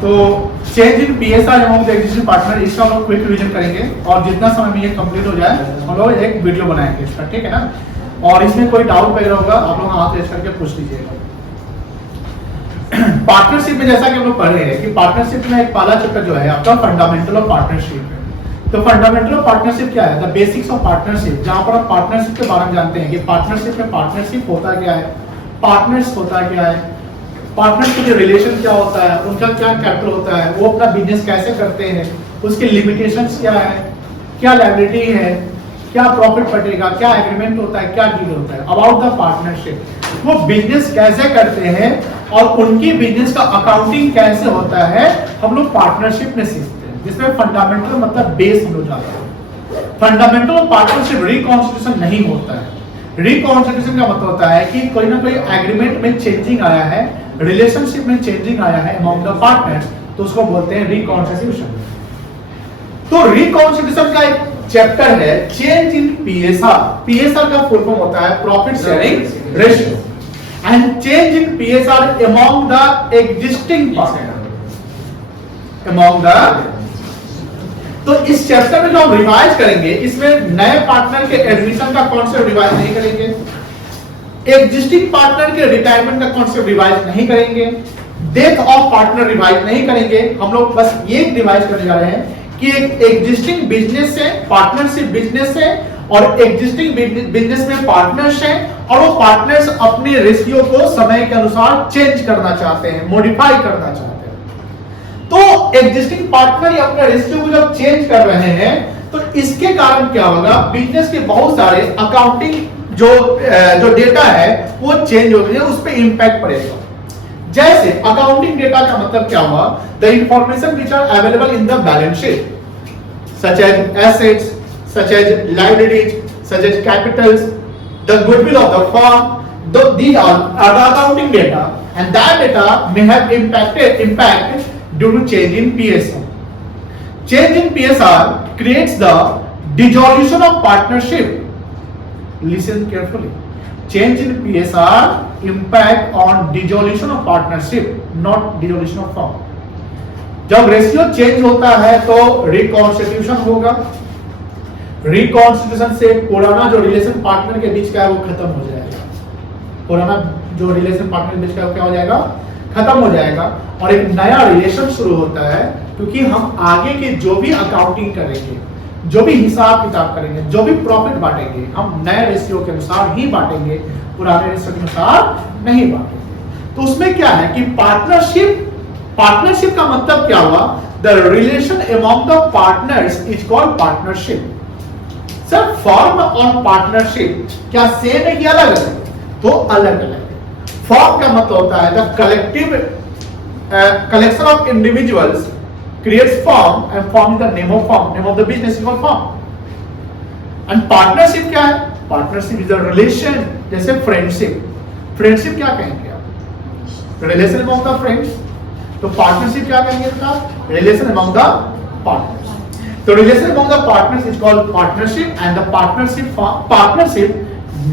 तो change in PSR among the existing partner, इसका हम लोग क्विक रिवीजन करेंगे और जितना समय में ये कंप्लीट हो जाए हम लोग एक वीडियो बनाएंगे इसका, ठीक है ना। और इसमें कोई डाउट वगैरह होगा आप लोग हाथ रेज करके पूछ लीजिएगा। पार्टनरशिप में जैसा कि हम लोग पढ़े हैं कि पार्टनरशिप में एक पहला चैप्टर जो है आपका फंडामेंटल ऑफ पार्टनरशिप है। तो फंडामेंटल ऑफ पार्टनरशिप क्या है? द बेसिक्स ऑफ पार्टनरशिप, जहां पर आप पार्टनरशिप के बारे में जानते हैं कि पार्टनरशिप में पार्टनरशिप होता क्या है, पार्टनर्स होता क्या है, पार्टनर्स के रिलेशन क्या होता है, उनका क्या कैपिटल होता है, वो अपना बिजनेस कैसे करते हैं, उसके लिमिटेशंस क्या है, क्या लायबिलिटी है, क्या प्रॉफिट बटेगा, क्या एग्रीमेंट होता है, क्या डील होता है, अबाउट द पार्टनरशिप, वो बिजनेस कैसे करते हैं और उनकी बिजनेस का अकाउंटिंग कैसे होता है, हम लोग पार्टनरशिप में सीखते हैं, जिसमें फंडामेंटल मतलब बेस हम लोग जाता है। फंडामेंटल पार्टनरशिप रिकॉन्स्टिट्यूशन नहीं होता है। रिकॉन्स्टिट्यूशन का मतलब होता है कि कोई ना कोई एग्रीमेंट में चेंजिंग आया है, रिलेशनशिप में चेंजिंग आया है अमंग द पार्टनर्स, तो उसको बोलते हैं रिकॉन्स्टिट्यूशन। तो रिकॉन्स्टिट्यूशन का एक चैप्टर है चेंज इन पीएसआर। पीएसआर का फुल फॉर्म होता है profit sharing ratio and change in PSR among the existing partner, among the. तो इस चैप्टर में जो हम रिवाइज करेंगे, इसमें नए पार्टनर के एडमिशन का कॉन्सेप्ट रिवाइज नहीं करेंगे, एग्जिस्टिंग पार्टनर के रिटायरमेंट का कॉन्सेप्ट रिवाइज नहीं करेंगे, डेथ ऑफ पार्टनर रिवाइज नहीं करेंगे। हम लोग बस ये रिवाइज करने जा रहे हैं कि एक एग्जिस्टिंग बिजनेस है, पार्टनरशिप बिजनेस है और एग्जिस्टिंग बिजनेस में पार्टनर्स हैं और वो पार्टनर्स अपने रेशियो को समय के अनुसार चेंज करना चाहते हैं, मॉडिफाई करना चाहते हैं। तो एग्जिस्टिंग पार्टनर अपने रेशियो को जब चेंज कर रहे हैं तो इसके कारण क्या होगा, बिजनेस के बहुत सारे अकाउंटिंग जो डेटा है वो चेंज हो गए, उस पर इंपैक्ट पड़ेगा। जैसे अकाउंटिंग डेटा का मतलब क्या हुआ, the information which are available in the balance sheet such as assets, such as liabilities, such as capitals, the goodwill of the firm, these are the accounting data and that data may have impact due to change in PSR. Change in PSR creates the dissolution of partnership. Listen carefully. Change in PSR impact on dissolution of partnership, not dissolution of firm. जब ratio change होता है तो reconstitution होगा। Reconstitution से पुराना जो relation partner के बीच का है वो खत्म हो जाएगा। पुराना जो रिलेशन पार्टनर के बीच का क्या हो जाएगा, खत्म हो जाएगा और एक नया रिलेशन शुरू होता है, क्योंकि हम आगे के जो भी अकाउंटिंग करेंगे, जो भी हिसाब किताब करेंगे, जो भी प्रॉफिट बांटेंगे, हम नए रेशियो के अनुसार ही बांटेंगे, पुराने रेशियो के अनुसार नहीं बांटेंगे। तो उसमें क्या है कि पार्टनरशिप का मतलब क्या हुआ, the relation among the partners is called partnership. Sir form और पार्टनरशिप क्या सेम है कि अलग है? तो अलग अलग है। फॉर्म का मतलब होता है the collective collection of individuals creates firm and form is the name of the business is called firm. And partnership क्या है? Partnership is a relation, जैसे friendship क्या कहेंगे आप? Relation among the friends. तो partnership क्या कहेंगे आप? Relation among the partners. तो relation among the partners is called partnership and the partnership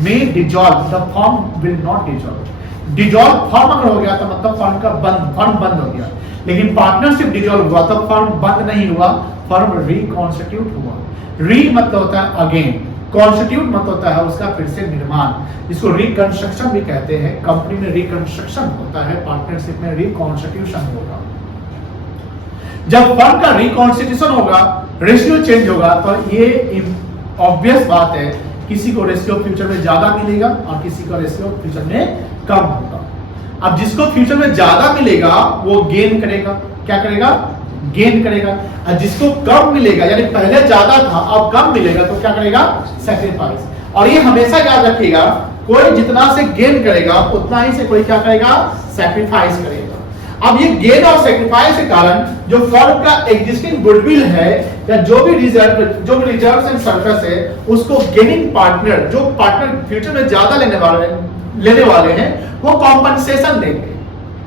may dissolve, the firm will not dissolve. Dissolve firm अगर हो गया तो मतलब फर्म बंद हो गया, लेकिन पार्टनरशिप डिसॉल्व हुआ तो फर्म बंद नहीं हुआ, फर्म रिकॉन्स्टिट्यूट हुआ। री मतलब होता है अगेन, कॉन्स्टिट्यूट मतलब होता है उसका फिर से निर्माण, जिसको रिकंस्ट्रक्शन भी कहते हैं। कंपनी में रिकंस्ट्रक्शन होता है, पार्टनरशिप में रिकॉन्स्टिट्यूशन होगा। जब फर्म का रिकॉन्स्टिट्यूशन होगा, रेशियो चेंज होगा, तो ये ऑब्वियस बात है किसी को रेशियो फ्यूचर में ज्यादा मिलेगा और किसी को रेशियो फ्यूचर में कम होगा। अब जिसको फ्यूचर में ज्यादा मिलेगा वो गेन करेगा, क्या करेगा? गेन करेगा। और जिसको कम मिलेगा, यानी पहले ज्यादा था अब कम मिलेगा, तो क्या करेगा? सैक्रिफाइस। और ये हमेशा याद रखिएगा, कोई जितना से गेन करेगा उतना ही से कोई क्या करेगा? सैक्रिफाइस करेगा। अब ये गेन और सैक्रिफाइस के कारण जो फर्म का एग्जिस्टिंग गुडविल है या जो भी रिजर्व्स एंड सरप्लस है, उसको गेनिंग पार्टनर, जो पार्टनर फ्यूचर में ज्यादा लेने वाले हैं, वो कॉम्पनसेशन देंगे,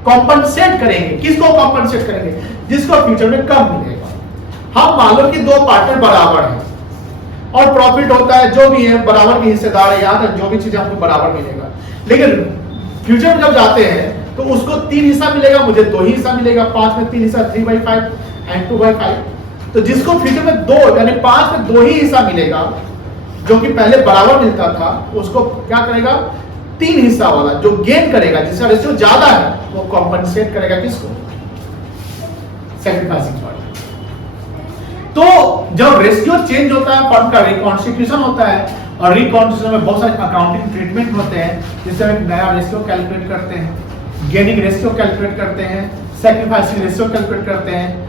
कॉम्पनसेट करेंगे। किसको कॉम्पनसेट करेंगे? जिसको फ्यूचर में कम मिलेगा। हम मान लो कि दो पार्टनर बराबर हैं और प्रॉफिट होता है, जो भी है बराबर के हिस्सेदार है, याद है जो भी चीज हमको बराबर मिलेगा। लेकिन फ्यूचर में जब जाते हैं तो उसको 3 हिस्सा मिलेगा, मुझे 2 ही हिस्सा मिलेगा। 5 में 3 हिस्सा 3/5 एंड 2/5। तो जिसको फ्यूचर में 2 यानी 5 में 2 ही हिस्सा मिलेगा, जो कि पहले बराबर मिलता था, उसको क्या करेगा 3 हिस्सा वाला जो गेन करेगा, जिसका रेशियो ज्यादा है, वो कॉम्पनसेट करेगा किसको, सैक्रिफाइसिंग पार्टनर। तो जब रेशियो चेंज होता है, फर्म का रिकॉन्स्टिट्यूशन होता है, और रिकॉन्स्टिट्यूशन में बहुत सारे अकाउंटिंग ट्रीटमेंट होते हैं, जिससे हम नया रेशियो कैलकुलेट करते हैं, गेनिंग रेशियो कैलकुलेट करते हैं, सैक्रिफाइसिंग रेशियो कैलकुलेट करते हैं,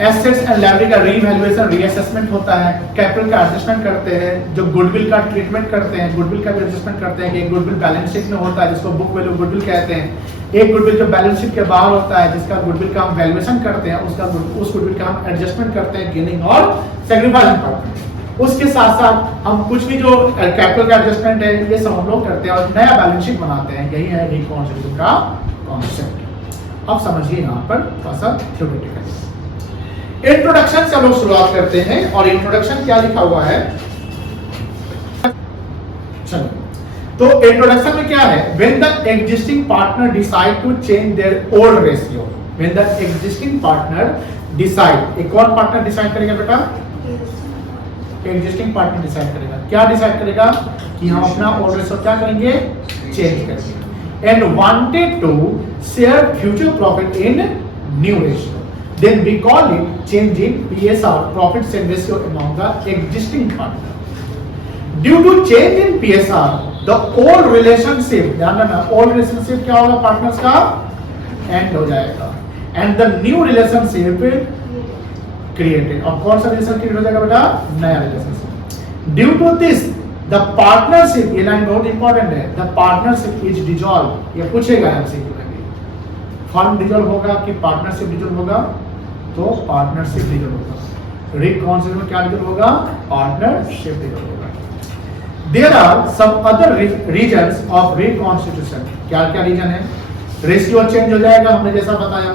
एसेट्स एंड लायबिलिटी का रीवैल्यूएशन रीअसेसमेंट होता है, कैपिटल का एडजस्टमेंट करते हैं, जो गुडविल का ट्रीटमेंट करते हैं, गुडविल का भी एडजस्टमेंट करते हैं कि एक गुडविल बैलेंस शीट में होता है जिसको बुक वैल्यू गुडविल कहते हैं, एक गुडविल जो बैलेंस शीट के बाहर होता है जिसका गुडविल का हम वैल्यूएशन करते हैं, उस गुडविल का हम एडजस्टमेंट करते हैं, गेनिंग और सैक्रिफाइसिंग पार्ट। उसके साथ साथ हम कुछ भी जो कैपिटल का एडजस्टमेंट है ये सब हम लोग करते हैं और नया बैलेंस शीट बनाते हैं। यही है रिकॉन्स्टिट्यूशन का कॉन्सेप्ट। अब समझिए यहाँ पर थोड़ा सा थ्योरेटिकल इंट्रोडक्शन से हम लोग शुरुआत करते हैं। और इंट्रोडक्शन क्या लिखा हुआ है, चलो तो इंट्रोडक्शन में क्या है, when the existing partner decide to change their old ratio, when the existing partner decide, एक कौन पार्टनर डिसाइड करेगा बेटा, एग्जिस्टिंग पार्टनर डिसाइड करेगा। क्या डिसाइड करेगा कि हम अपना ओल्ड रेशियो क्या करेंगे, चेंज करेंगे, and wanted to share future profit in new ratio, then we call it change in PSR, profit sharing ratio among the existing partner. Due to change in PSR, the old relationship, ध्यान रखना, old relationship क्या होगा partners का, end हो जाएगा, and the new relationship created। और कौन सा रिलेशन क्रिएट हो जाएगा बेटा, नया relationship. Due to this, the partnership, ये लाइन बहुत इंपॉर्टेंट है, the partnership is dissolved। ये पूछेगा एमसीक्यू में भी, फर्म डिसॉल्व होगा कि पार्टनरशिप डिसॉल्व होगा, तो पार्टनरशिप डिसॉल्व होगा। रिकॉन्सिलिएशन में क्या डिसॉल्व होगा, पार्टनरशिप डिसॉल्व होगा। There are some other reasons of reconstitution. क्या क्या रीजन है, रेशियो चेंज हो जाएगा, हमने जैसा बताया।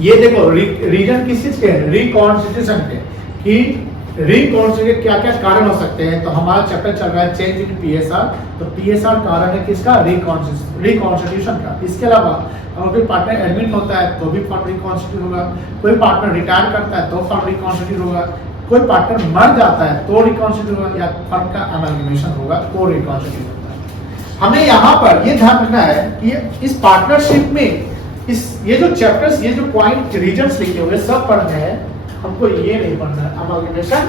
ये देखो रीजन किस चीज के हैं, रिकॉन्स्टिट्यूशन के, कि रिकॉन्स्टिट्यूशन क्या क्या कारण हो सकते हैं। तो हमारा चैप्टर चल रहा है चेंज इन पीएसआर, तो पीएसआर कारण है किसका, रिकॉन्स्टिट्यूशन का। इसके अलावा अगर कोई पार्टनर एडमिट होता है तो भी फर्म रिकॉन्स्टिट्यूट होगा, कोई पार्टनर रिटायर करता है तो फर्म रिकॉन्स्टिट्यूट होगा, कोई पार्टनर मर जाता है तो रिकॉन्स्टिट्यूट होगा, या फर्म का अमलगमेशन होगा तो रिकॉन्स्टिट्यूट होता है। हमें यहाँ पर ये ध्यान रखना है कि इस पार्टनरशिप में ये जो चैप्टर्स, ये जो पॉइंट रीजंस लिखे हुए सब पढ़ने हैं, हमको ये नहीं पढ़ना है, अमलगमेशन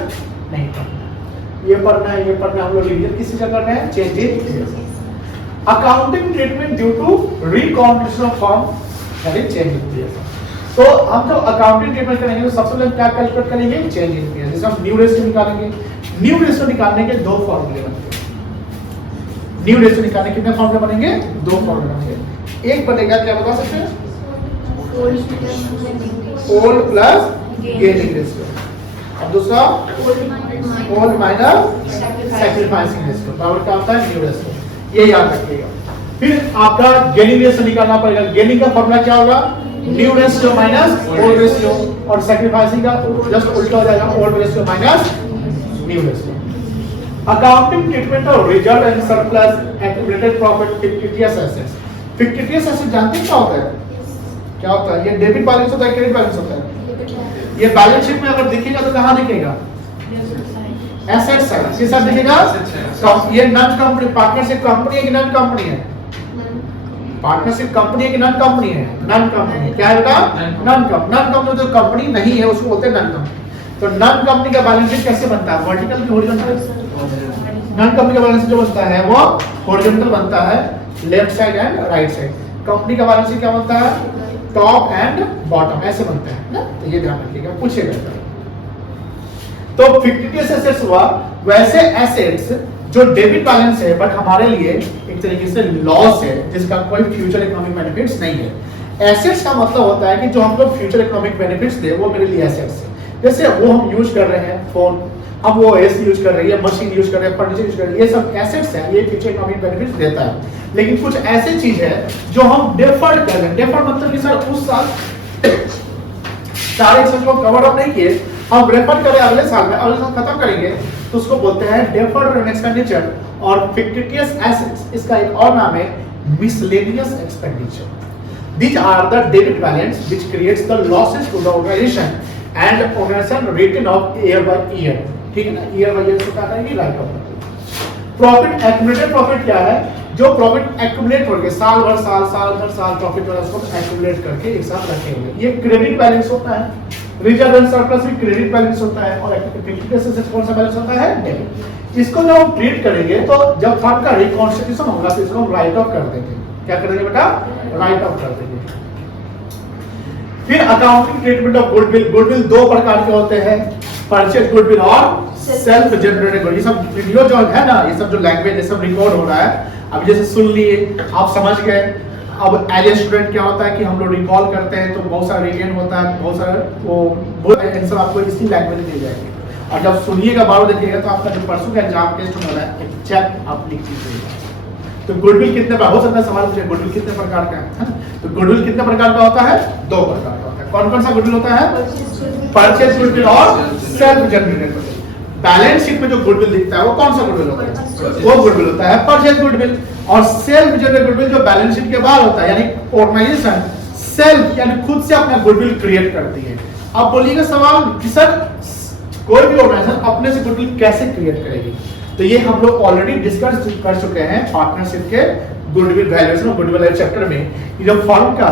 नहीं पढ़ना है, ये पढ़ना है, ये पढ़ना है। हम लोग रिवीजन किस चीज का करना है, change in accounting treatment due to reconstitution of firm, यानी चेंज इन पीएसआर। तो हम जो अकाउंटिंग ट्रीटमेंट करेंगे तो सबसे पहले क्या कैलकुलेट करेंगे, चेंज इन पीएसआर। जैसे हम न्यू रेशियो निकालेंगे, न्यू रेशियो निकालने के दो फॉर्मूले बनते हैं। न्यू रेशियो निकालने के कितने फॉर्मूले बनेंगे, दो फॉर्मूले बनेंगे। एक बनेगा क्या बता सकते हैं, ओल्ड प्लस गेनिंग रेशियो, और दूसरा ओल्ड माइनस सैक्रिफाइसिंग रेशियो, बराबर क्या होता है, न्यू रेशियो। ये याद रखिएगा। फिर आपका गेनिंग रेशियो निकालना पड़ेगा। गेनिंग का फॉर्मूला क्या होगा, new ratio minus old ratio, और सैक्रिफाइसिंग का जस्ट उल्टा हो जाएगा, old ratio minus new ratio. Accounting treatment of reserve and surplus accumulated profit fictitious assets. Fictitious asset जानते हैं क्या होता है, क्या होता है, ये डेबिट बैलेंस होता है, क्रेडिट बैलेंस होता है। ये बैलेंस शीट में अगर दिखेगा तो कहां दिखेगा, एसेट साइड, किस साइड दिखेगा, ये नॉन कंपनी पार्टनरशिप कंपनी है कि नॉन कंपनी है, पार्टनरशिप कंपनी है कि नॉन कंपनी है, नॉन कंपनी। क्या है बेटा, नॉन कंपनी जो कंपनी नहीं है उसको बोलते हैं नॉन कंपनी। तो नॉन कंपनी का बैलेंस शीट कैसे बनता है, वर्टिकल की हॉरिजॉन्टल। नॉन कंपनी का बैलेंस शीट जो बनता है वो हॉरिजॉन्टल बनता है, left side and right side. Company का बैलेंस शीट क्या बनता है, टॉप एंड बॉटम, ऐसे बनता है ना। तो ये ध्यान रखिएगा, पूछेगा। तो फिक्टिशियस एसेट्स हुआ वैसे एसेट्स जो डेबिट बैलेंस है बट हमारे लिए एक तरीके से लॉस है, जिसका कोई फ्यूचर इकोनॉमिक बेनिफिट्स नहीं है। एसेट्स का मतलब होता है कि जो हम लोग फ्यूचर इकोनॉमिक बेनिफिट्स दे वो मेरे लिए एसेट्स है। जैसे वो हम यूज कर रहे हैं फोन, हम वो एसी यूज कर रहे हैं, मशीन यूज कर रहे हैं, फर्नीचर यूज कर रहे हैं, ये सब एसेट्स हैं, ये फ्यूचर इकोनॉमिक बेनिफिट्स देता है। लेकिन कुछ ऐसी चीज है जो हम डेफर्ड कर रहे हैं। डेफर्ड मतलब कि सर उस साल सारे एक्सपेंस को कवर अप नहीं किए, हम रेफर करें अगले साल में, अगले साल खत्म करेंगे, तो उसको बोलते हैं डेफर्ड एक्सपेंडिचर। और फिक्टिशियस एसेट्स इसका एक और नाम है miscellaneous expenditure. These are the debit balance which creates the losses to the organization and organization written off year by year. ठीक है ना, ईयर बाय ईयर क्या करेंगे, राइट ऑफ करेंगे। प्रॉफिट एक्यूमुलेटेड प्रॉफिट क्या है, जो प्रॉफिट एक्यूमुलेट करके साल भर साल प्रॉफिट वाला उसको एक्यूमुलेट करके एक साथ रखे हुए, ये क्रेडिट बैलेंस होता है। रिजर्व एंड सरप्लस भी क्रेडिट बैलेंस होता है, और इक्विटी एसेट्स कौन सा बैलेंस होता है, डेबिट। इसको जब हम ट्रीट करेंगे तो जब फंड का रिकॉन्स्टिट्यूशन होगा तो इसको हम राइट ऑफ कर देंगे। क्या कर देंगे बेटा, राइट ऑफ कर देंगे। फिर accounting treatment of goodwill. Goodwill दो प्रकार के होते हैं, परचेज गुडविल और सेल्फ जनरेटेड गुडविल। ये सब वीडियो जो है ना, ये सब जो लैंग्वेज ये सब रिकॉर्ड हो रहा है, अब जैसे सुन लिए आप समझ गए। अब एज ए स्टूडेंट क्या होता है कि हम लोग रिकॉल करते हैं तो बहुत सारा रिवीजन होता है, बहुत सारा वो आंसर आपको इसी लैंग्वेज में मिल जाएंगे, और जब सुनिएगा बार देखिएगा तो आपका जो परसों का एग्जाम टेस्ट होने वाला है एग्जैक्ट आप लिख लीजिएगा। तो गुडविल कितने हो सकता है सवाल पूछे, गुडविल कितने प्रकार का है? तो गुडविल कितने प्रकार का होता है, दो प्रकार का होता है। कौन कौन सा गुडविल होता है, परचेज गुडविल और self generated goodwill. Balance sheet में जो गुडविल दिखता है वो कौन सा गुडविल होता है, वो गुडविल होता है परचेज गुडविल। और सेल्फ जनरेटेड गुडविल जो बैलेंस शीट के बाद होता है, यानी ऑर्गेनाइजेशन सेल्फ यानी खुद से अपना गुडविल क्रिएट करती है। अब बोलिएगा सवाल कि सर कोई भी ऑर्गेनाइजेशन अपने से गुडविल कैसे क्रिएट करेगी, तो ये हम लोग ऑलरेडी डिस्कस कर चुके हैं पार्टनरशिप के गुडविल वैल्यूएशन और गुडविल चैप्टर में। जब फर्म का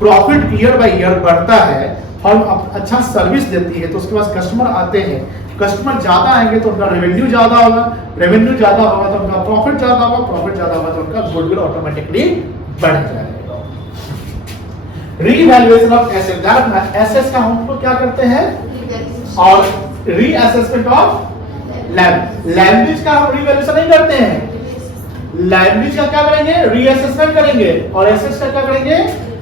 प्रॉफिट ईयर बाय ईयर बढ़ता है, फर्म अच्छा सर्विस देती है, तो उसके पास कस्टमर आते हैं, कस्टमर ज्यादा आएंगे तो उनका रेवेन्यू ज्यादा होगा, रेवेन्यू ज्यादा होगा तो उनका प्रॉफिट ज्यादा होगा, प्रॉफिट ज्यादा होगा तो उनका गुडविल ऑटोमेटिकली बढ़ जाएगा। Revaluation of asset, that assets का हम लोग क्या करते हैं, और रीअसेसमेंट ऑफ लायबिलिटीज का हम रीवैल्यूएशन नहीं करते हैं, लायबिलिटीज का क्या करेंगे, रीअसेसमेंट करेंगे, और एसेट्स का क्या करेंगे,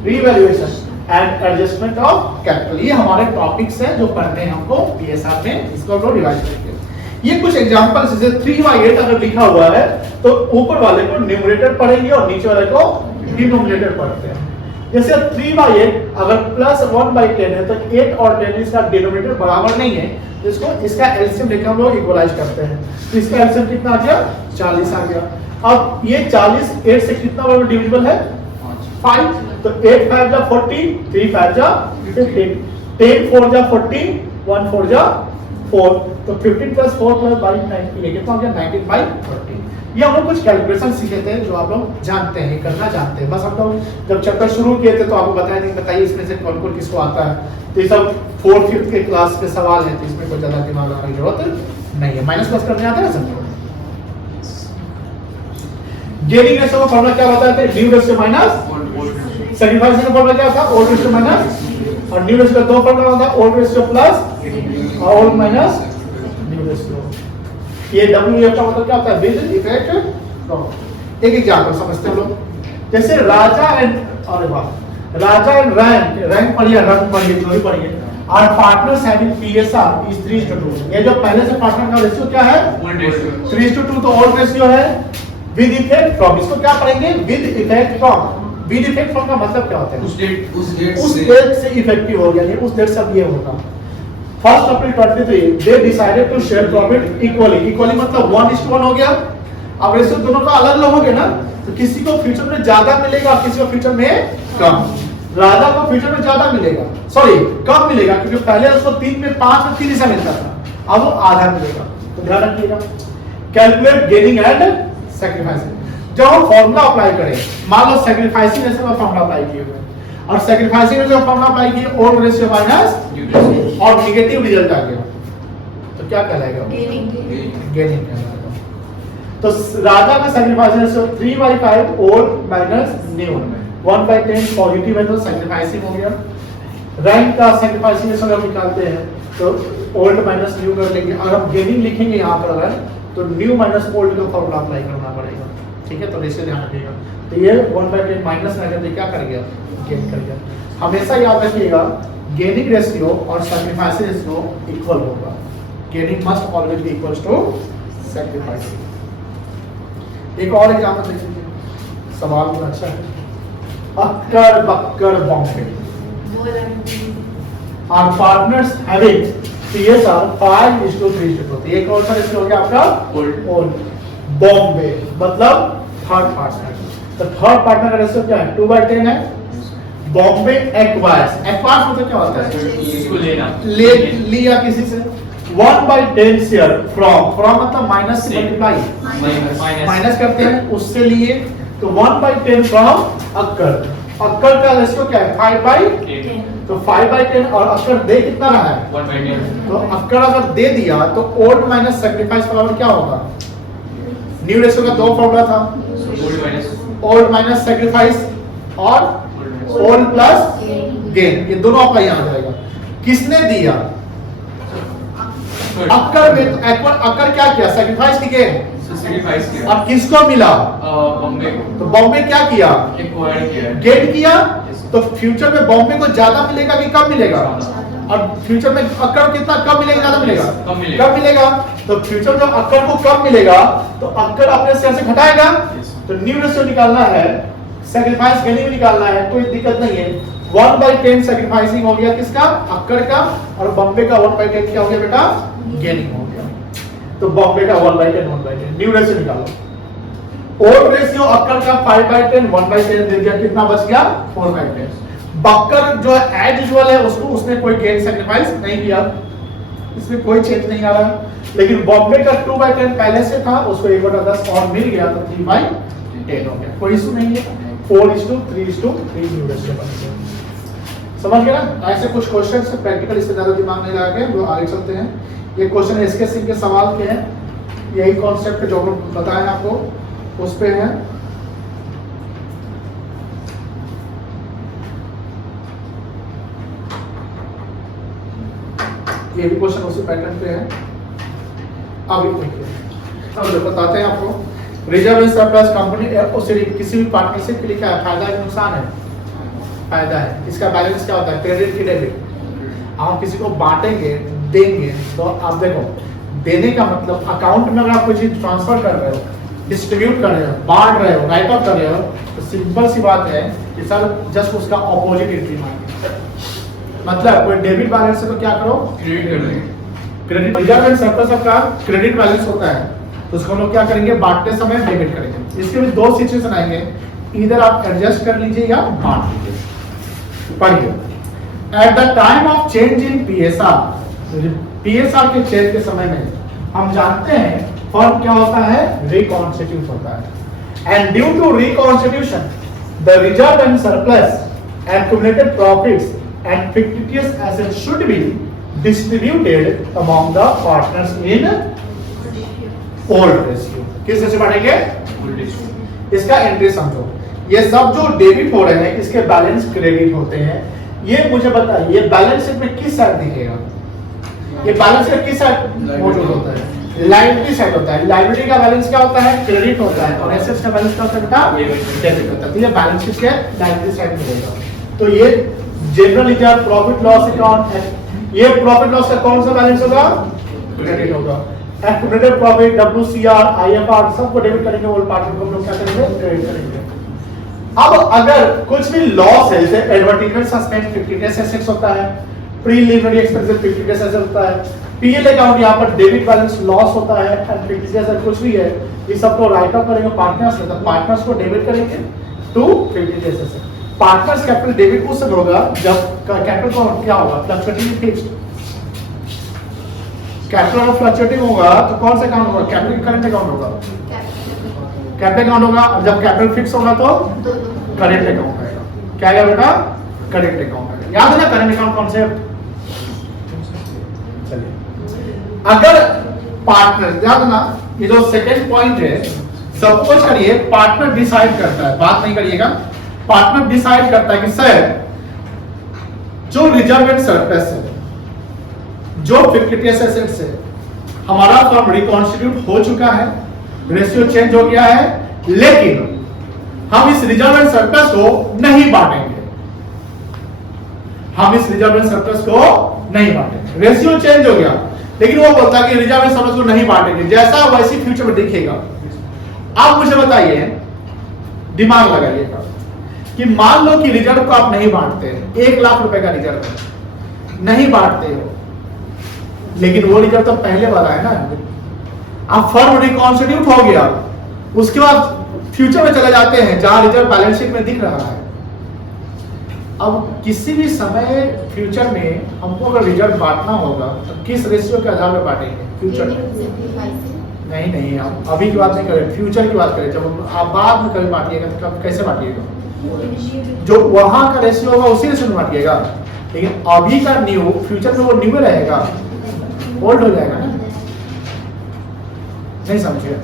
revaluation and adjustment of capital. ये हमारे टॉपिक्स हैं जो पढ़ने हैं हमको पीएसआर में, इसको हम लोग रिवाइज करेंगे। ये कुछ एग्जांपल्स जैसे 3/8 अगर लिखा हुआ है तो ऊपर वाले को न्यूमरेटर पढ़ेंगे और नीचे वाले को डिनोमिनेटर पढ़ते हैं। जैसे 3/8 अगर +1/10 है तो 8 और 10 इसका डिनोमिनेटर बराबर नहीं है, तो इसका एलसीएम लेकर हम लोग इक्वलाइज करते हैं। तो इसका एलसीएम कितना आ गया, 40 आ गया। अब ये 40 8 से कितना बार डिविजिबल है, 5, तो 8 5 जा 40, 3 5 जा 15, 10 4 जा 40, 1 4 जा 4, तो 15 + 4 + 19 ये कितना हो गया, 19/40। ये हम लोग कुछ कैलकुलेशन सीखे थे जो आप लोग जानते हैं, करना जानते हैं। बस हम लोग जब चैप्टर शुरू किए थे तो आपको बताया नहीं, बताइए इसमें से कौन कौन किसको आता है, तो ये सब 4th 5th के क्लास के सवाल है, तो इसमें कोई ज्यादा दिमाग लगाने की जरूरत नहीं है। माइनस प्लस करने आता है सबको। गेनिंग रेशियो का फॉर्मूला क्या होता है, न्यू रेशियो माइनस सैक्रिफाइस का फॉर्मूला क्या था, ओल्ड रेशियो माइनस, और न्यू रेशियो का दो फॉर्मूला होता है, ओल्ड रेशियो प्लस और ओल्ड माइनस न्यू रेशियो। ये WF का मतलब क्या होता है, विद इफेक्ट फ्रॉम। एक एग्जांपल समझते हैं लोग, जैसे राजा एंड, अरे वाह, राजा एंड रैंक पढ़िए, रंग पढ़िए, जो भी पढ़िए, और पार्टनर्स हैविंग PSR इज 3:2। ये जो पहले से पार्टनर का रेशियो क्या है, 3:2, तो ओल्ड रेशियो है विद इफेक्ट फ्रॉम। इसको क्या पढ़ेंगे, with effect from. With effect from का मतलब क्या होता है, उस डेट से इफेक्टिव हो गया, उस डेट से अब ये होगा। 1 April 23 they decided to share profit equally. Equally मतलब 1:1 हो गया। अब रेशियो दोनों का अलग अलग हो गया ना, तो किसी को फ्यूचर में ज्यादा मिलेगा, किसी को फ्यूचर में कम। राजा को फ्यूचर में ज्यादा मिलेगा, सॉरी कम मिलेगा, क्योंकि पहले उसको 3 में 5 में 3 हिस्सा मिलता था, अब वो आधा मिलेगा। तो ध्यान रखिएगा। Calculate gaining and sacrificing. जब हम फॉर्मूला अप्लाई करें, मान लो सैक्रिफाइसिंग रेशियो का फॉर्मूला अप्लाई किए हुए, और सैक्रिफाइसिंग रेशियो का फॉर्मूला अप्लाई किए, ओल्ड रेशियो माइनस और नेगेटिव रिजल्ट आ गया, तो क्या कहलाएगा, गेनिंग कहलाएगा। तो राजा का sacrificing ratio 3/5 old minus new, 1/10 positive है तो सैक्रिफाइसिंग हो गया। रैंक का सैक्रिफाइसिंग रेशियो हम निकालते हैं तो ओल्ड माइनस न्यू कर लेंगे, और हम गेनिंग लिखेंगे यहाँ पर अगर, तो न्यू माइनस ओल्ड का फॉर्मूला अप्लाई करना पड़ेगा, ठीक है। तो रेशियो ध्यान रखिएगा। तो ये 1/10 माइनस में अगर क्या कर गया, गेन कर गया। हमेशा याद रखिएगा गेनिंग रेशियो और सैक्रिफाइसिंग रेशियो इक्वल होगा। Gaining must always be equals to sacrificing. एक और एग्जांपल देखिए, सवाल बहुत अच्छा है। अक्कर बक्कर बॉम्बे और पार्टनर्स हैविंग PSR 5:3। एक और सा रेशियो हो गया आपका ओल्ड बॉम्बे, मतलब थर्ड पार्टनर। तो थर्ड पार्टनर का रेशियो क्या है 2/10 है। बॉम्बे एक्वायर्स मतलब क्या होता है इसको लेना लिया किसी से 1/10 शेयर फ्रॉम मतलब माइनस से मल्टीप्लाई माइनस करते हैं उससे लिए तो 1/10 फ्रॉम अक्कर का रेशियो क्या है 5/10 तो 5/10 और अक्कर दे कितना रहा है 1/10 तो अक्कर अगर दे दिया तो ओल्ड माइनस सैक्रिफाइस बराबर क्या होगा न्यू रेशियो का दो फॉर्मूला था ओल्ड माइनस सैक्रिफाइस और ओल्ड प्लस गेन ये दोनों आपका यहाँ आ जाएगा किसने दिया अक्कर में अक्कर क्या किया सैक्रिफाइस की गेन सैक्रिफाइस किया अब किसको मिला बॉम्बे को तो बॉम्बे क्या किया एक्वायर किया गेन किया तो फ्यूचर में बॉम्बे को ज्यादा मिलेगा कि कम मिलेगा और फ्यूचर में अक्कर कितना कम मिलेगा ज्यादा मिलेगा कम मिलेगा तो फ्यूचर जब अक्कर को कम मिलेगा तो अक्कर अपने शेयर से घटाएगा तो न्यू रेशियो निकालना है सैक्रिफाइस गेनिंग भी निकालना है कोई दिक्कत नहीं है 1/10 सैक्रिफाइसिंग हो गया किसका अक्कर का और बॉम्बे का 1/10 क्या हो गया बेटा गेनिंग हो गया तो बॉम्बे का 1/10 न्यू रेशियो निकालो ओल्ड रेशियो अक्कर का 5/10 1/10 दे दिया कितना बच गया 4/10 बक्कर जो है एज यूजुअल है उसको उसने कोई गेन सैक्रिफाइस नहीं किया इसमें कोई चेंज नहीं आ रहा लेकिन बॉम्बे का 2/10 पहले से था उसको 1/10 और मिल गया तो 3/10 हो गया कोई इशू नहीं है 4:3:3 न्यू रेशियो बन गया समझ गए ना ऐसे कुछ क्वेश्चन से प्रैक्टिकल इससे ज्यादा दिमाग नहीं लगा के जो आगे चलते हैं ये क्वेश्चन एसके सिंह के सवाल के हैं यही कॉन्सेप्ट जो हम बताएं आपको उस पे है ये भी क्वेश्चन उसी पैटर्न पे है अभी देखिए अब बताते हैं आपको रिजर्व एंड सरप्लस कंपनी किसी भी पार्टनरशिप के लिए क्या है फायदा है नुकसान है फायदा है इसका बैलेंस क्या होता है क्रेडिट की डेबिट आप किसी को बांटेंगे देंगे तो आप देखो देने का मतलब अकाउंट में अगर आप कोई चीज ट्रांसफर कर रहे हो डिस्ट्रीब्यूट कर रहे हो बांट रहे हो राइट ऑफ कर रहे हो तो सिंपल सी बात है कि सर जस्ट उसका ऑपोजिट एंट्री मांगे मतलब कोई डेबिट बैलेंस है तो क्या करो क्रेडिट कर देंगे क्रेडिट रिजर्व एंड सरप्लस का क्रेडिट बैलेंस होता है तो उसको हम लोग क्या करेंगे बांटते समय डेबिट करेंगे इसके भी दो सिचुएशन आएंगे इधर आप एडजस्ट कर लीजिए या बांट लीजिए पढ़िए at the time of change in PSR के चेंज के समय में हम जानते हैं फर्म क्या होता है रिकॉन्स्टिट्यूट होता है and due to reconstitution the reserve and surplus and accumulated profits and fictitious assets should be distributed among the partners in old ratio किस रेशियो बांटेंगे इसका एंट्री समझो ये सब जो डेबिट हो रहे हैं इसके बैलेंस क्रेडिट होते हैं ये मुझे बताइए ये बैलेंस शीट में किस साइड दिखेगा ये बैलेंस शीट किस साइड मौजूद होता है लायबिलिटी साइड होता है लायबिलिटी का बैलेंस क्या होता है क्रेडिट होता है और एसेट्स का बैलेंस क्या होता है डेबिट होता है तो ये बैलेंस शीट के लायबिलिटी साइड मिलेगा तो ये general reserve profit loss account ये प्रॉफिट लॉस का कौन सा बैलेंस होगा क्रेडिट होगा एक्यूमुलेटेड प्रॉफिट डब्ल्यूसीआर आईएफआर सबको डेबिट करेंगे ऑल पार्टनर को हम लोग क्या करेंगे क्रेडिट करेंगे अब अगर कुछ भी लॉस है जैसे एडवर्टाइजमेंट सस्पेंड 50 डेज एसेट्स होता है प्रीलिमिनरी एक्सपेंसेस 50 डेज एसेट्स होता है पीएल अकाउंट यहाँ पर डेबिट बैलेंस लॉस होता है एंड 50 डेज कुछ भी है ये सबको राइट ऑफ करेंगे पार्टनर्स में तो पार्टनर्स को डेबिट करेंगे to 50 days assets partners capital debit उस समय होगा जब कैपिटल को क्या होगा फ्लक्चुएटिंग फिक्स्ड कैपिटल फ्लक्चुएटिंग होगा तो कौन सा अकाउंट होगा कैपिटल करंट अकाउंट होगा कैपिटल अकाउंट होगा और जब कैपिटल फिक्स होगा तो करंट अकाउंट आएगा क्या आएगा बेटा करंट अकाउंट आएगा याद है ना करंट अकाउंट कॉन्सेप्ट चलिए अगर पार्टनर याद है ना ये जो सेकंड पॉइंट है सपोज करिए पार्टनर डिसाइड करता है बात नहीं करिएगा पार्टनर डिसाइड करता है कि सर जो रिजर्व एंड सरप्लस है जो फिक्टिटियस एसेट्स है हमारा फर्म रिकॉन्स्टिट्यूट हो चुका है रेशियो चेंज हो गया है लेकिन हम इस रिजर्व एंड सरप्लस को नहीं बांटेंगे हम इस रिजर्व एंड सरप्लस को नहीं बांटेंगे रेशियो चेंज हो गया लेकिन वो बोलता है कि रिजर्व एंड सरप्लस को नहीं बांटेंगे जैसा वैसी फ्यूचर में दिखेगा आप मुझे बताइए दिमाग लगाइएगा कि मान लो कि रिजर्व को आप नहीं बांटते 1 लाख रुपए का रिजर्व है नहीं बांटते हो लेकिन वो रिजर्व तो पहले वाला है ना आप फर्म रिकॉन्स्टिट्यूट हो गया उसके बाद फ्यूचर में चले जाते हैं जहां रिजर्व बैलेंस शीट में दिख रहा है। अब किसी भी समय फ्यूचर में हमको अगर रिजर्व बांटना होगा तो किस रेशियो के आधार पर बांटेंगे फ्यूचर में? नहीं हम अभी की बात नहीं करें, फ्यूचर की बात करें। जब आप बाद में कभी बांटिएगा तो कब कैसे बांटिएगा? जो वहां का रेशियो होगा उसी रेशियो में बांटिएगा। लेकिन अभी का न्यू फ्यूचर में वो न्यू रहेगा, ओल्ड हो जाएगा ना। नहीं समझे?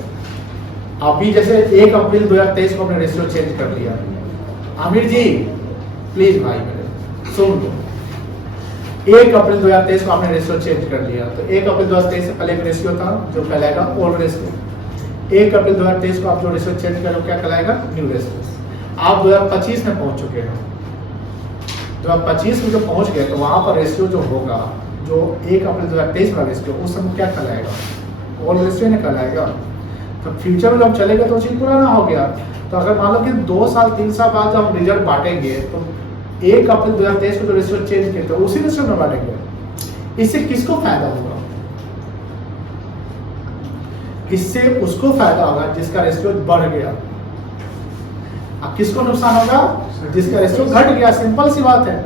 अभी जैसे 1 अप्रैल 2023 को हमने रेशियो चेंज कर लिया। आमिर जी प्लीज भाई मेरे सुन लो, 1 अप्रैल 2023 को आपने रेशियो चेंज कर लिया। तो 1 अप्रैल 2023 से पहले एक रेशियो था जो कहलाएगा ओल्ड रेशियो। 1 अप्रैल 2023 को आप जो रेशियो चेंज कर रहे हो क्या कहलाएगा? New ratio. आप 2025 में पहुंच चुके हो। 2025 में जो पहुंच गए तो वहां पर रेशियो जो होगा, जो 1 अप्रैल 2023 वाला रेशियो, उस समय क्या कहलाएगा? ओल्ड रेशियो ने कहलाएगा। तो फ्यूचर में जब चलेगा तो चीज पुराना हो गया। तो अगर मान लो कि 2 साल 3 साल बाद जब हम रिजल्ट बांटेंगे तो 1 अप्रैल 2023 को जो रेशियो चेंज किए थे उसी रेशियो में बांटेंगे। इससे किसको फायदा होगा? इससे उसको फायदा होगा जिसका रेशियो बढ़ गया। अब किसको नुकसान होगा? जिसका रेशियो घट गया। सिंपल सी बात है।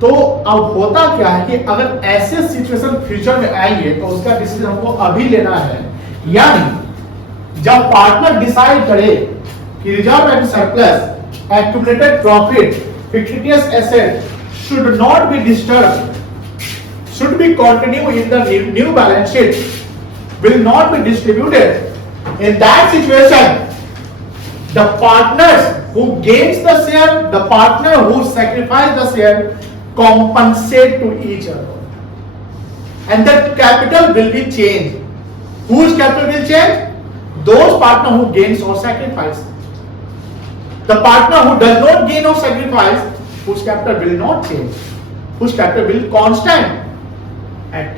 तो अब होता क्या है कि अगर ऐसे सिचुएशन फ्यूचर में आएंगे तो उसका डिसीजन हमको अभी लेना है। यानी जब पार्टनर डिसाइड करे कि reserve and surplus, accumulated profit, fictitious asset should not be disturbed, should be continue in the new balance sheet, will not be distributed. In that situation, the partners who gains the share, the partner who sacrifice the share, compensate to each other, and the capital will be changed. Whose capital will change? Those partner who gains or sacrifice. The partner who does not gain or sacrifice, whose capital will not change, whose capital will constant at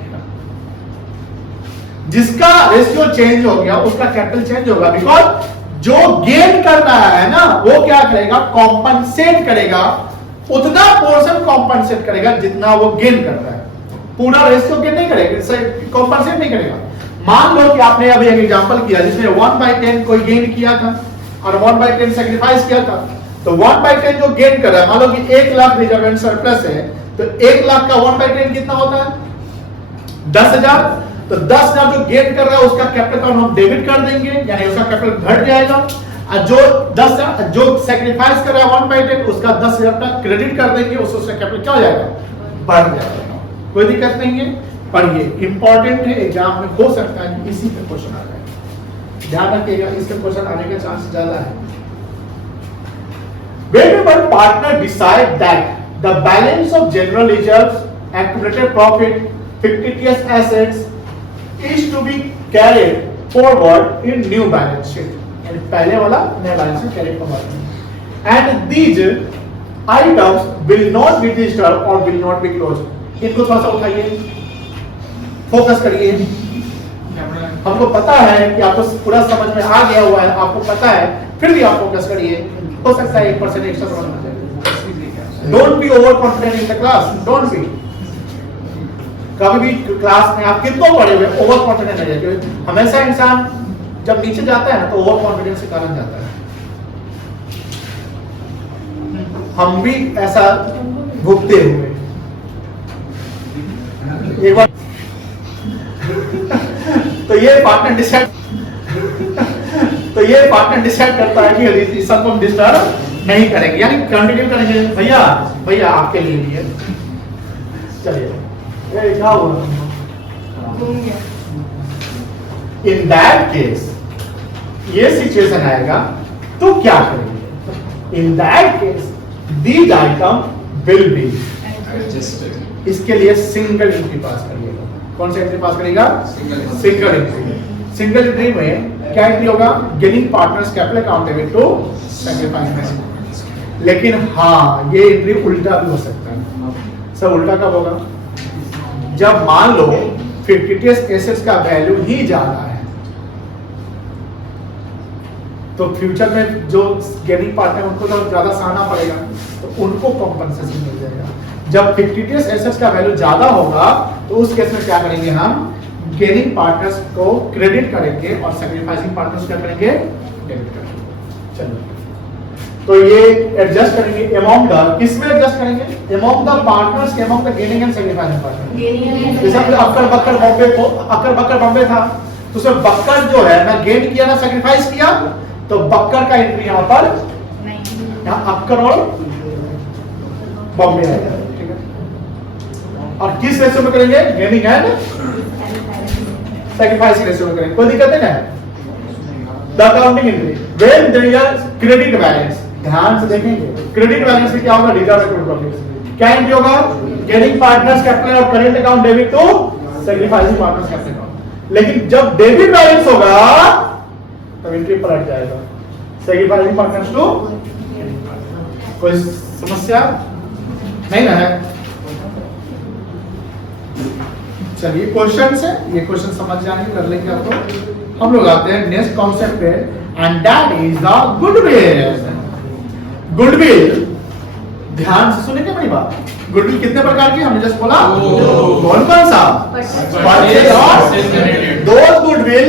जिसका ratio change हो गया उसका capital change होगा। Because जो gain कर रहा है ना वो क्या करेगा? कॉम्पनसेट करेगा, उतना पोर्शन कॉम्पनसेट करेगा जितना वो गेन कर रहा है। पूरा रेशियो गेन नहीं करेगा, कॉम्पनसेट नहीं करेगा। मान लो कि आपने अभी एक एग्जांपल किया जिसमें 1/10 कोई गेन किया था और 1/10 सैक्रिफाइस किया था। तो 1/10 जो गेन कर रहा है, मान लो कि 1 लाख रिजर्व एंड सरप्लस है, तो 1 लाख का 1/10 कितना होता है? 10,000। तो 10,000 जो गेन कर रहा है उसका कैपिटल हम डेबिट कर देंगे, यानी उसका कैपिटल घट जाएगा। और जो 10,000 जो सैक्रिफाइस कर रहा है 1/10 उसका 10,000 का क्रेडिट कर देंगे, उसका कैपिटल क्या हो जाएगा? बढ़ जाएगा। कोई दिक्कत नहीं है। पर ये इंपॉर्टेंट है, एग्जाम में हो सकता है कि इसी पे क्वेश्चन आ जाए। ध्यान रखिएगा, इसके क्वेश्चन आने के चांस ज्यादा है। Whenever partner decide that the balance of general reserves, accumulated profit, fictitious assets is to be carried forward in new balance sheet, यानी पहले वाला नया balance sheet carry forward, and these items will not be disturbed or will not be closed। इनको थोड़ा सा उठाइए, focus करिए। हमको पता है कि आपको पूरा समझ में आ गया हुआ है, आपको पता है, फिर भी आप फोकस करिए। हो सकता है 1% एक्स्ट्रा समझ में। Don't be over confident in the class, don't be. कभी भी क्लास में आप कितना पढ़े हुए ओवर कॉन्फिडेंट नहीं रहते। हमेशा इंसान जब नीचे जाता है ना तो ओवर कॉन्फिडेंस के कारण जाता है। हम भी ऐसा भुगते हुए एक बार तो ये पार्टनर डिसाइड करता है कि इस सबको हम डिस्टर्ब नहीं करेंगे, यानी कंटिन्यू करेंगे। भैया आपके लिए भी है। चलिए ये क्या हुआ? इन दैट केस ये सिचुएशन आएगा तो क्या करेंगे? In that case these item will be adjusted. इसके लिए सिंगल एंट्री पास करिएगा। कौन सा एंट्री पास करेगा? Single entry. सिंगल एंट्री में क्या एंट्री होगा? Gaining partners capital account debit to sacrifice. लेकिन हाँ ये एंट्री उल्टा भी हो सकता है। सब उल्टा कब होगा? जब मान लो फिक्टिटियस एसेट्स का वैल्यू ही ज्यादा है तो फ्यूचर में जो गेनिंग पार्टनर उनको तो ज्यादा सहना पड़ेगा, तो उनको कॉम्पनसेशन मिल जाएगा। जब फिक्टिटियस एसेट्स का वैल्यू ज्यादा होगा तो उस केस में क्या करेंगे? हम गेनिंग पार्टनर्स को क्रेडिट करेंगे और सैक्रिफाइसिंग पार्टनर्स क्या करेंगे? डेबिट करेंगे। चलो तो ये एडजस्ट करेंगे अमॉन्ग द, किसमें एडजस्ट करेंगे? Among the partners, among the gaining and sacrificing partner. जैसे हमने अक्कर बक्कर बॉम्बे था, तो उसमें बक्कर जो है ना गेन किया ना सेक्रीफाइस किया, तो बक्कर का एंट्री यहाँ पर यहाँ अक्कर और बॉम्बे आएगा, ठीक है। और किस रेशियो में करेंगे? गेनिंग एंड सेक्रीफाइसिंग रेशियो में करेंगे, कोई दिक्कत है ना? The accounting entry when there is credit balance, ध्यान से देखेंगे क्रेडिट बैलेंस में क्या होगा? Reserve account profit. क्या एंट्री होगा? गेनिंग पार्टनर्स कैपिटल और current account debit to sacrificing partners capital account. लेकिन जब डेबिट बैलेंस होगा तब एंट्री पलट जाएगा, सेक्रीफाइसिंग पार्टनर्स टू। कोई समस्या नहीं ना है? चलिए क्वेश्चन से ये क्वेश्चन समझ जाएंगे, कर लेंगे आपको। हम लोग आते हैं नेक्स्ट कॉन्सेप्ट पे, and that is the goodwill. Goodwill ध्यान से सुनेंगे बड़ी बात। गुडविल कितने प्रकार की हमने जस्ट बोला? कौन कौन सा? परचेज और those goodwill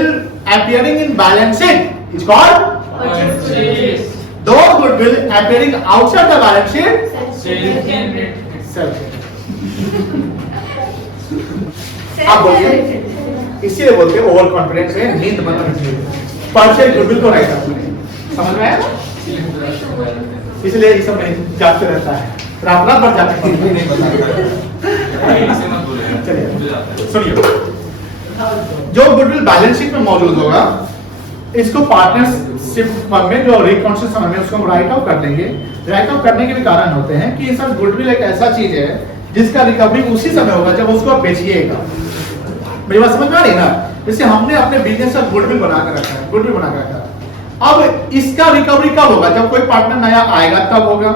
appearing in balance sheet is called Purchase. those goodwill appearing outside the balance sheet Sell. आप बोलिए, इसीलिए बोलते हैं ओवर कॉन्फिडेंस है, नींद मत आनी। परचेज गुडविल को राइट करना, समझ में आया? इसलिए ये सब नहीं जागते रहता है, रात रात भर जागते हैं, नहीं पता। चलिए सुनिए, जो गुडविल बैलेंस शीट में मौजूद होगा इसको पार्टनरशिप फर्म में जो रिकॉन्स्टिट्यूशन फर्म है उसको हम राइट आउट कर देंगे। राइट आउट करने के भी कारण होते हैं कि सर गुडविल एक ऐसा चीज है जिसका रिकवरी उसी समय होगा जब उसको आप बेचिएगा। मेरी बात समझ में आ रही है ना? जैसे हमने अपने बिजनेस का गुडविल बना कर रखा है, गुडविल बना कर रखा है, अब इसका रिकवरी कब होगा? जब कोई पार्टनर नया आएगा तब होगा।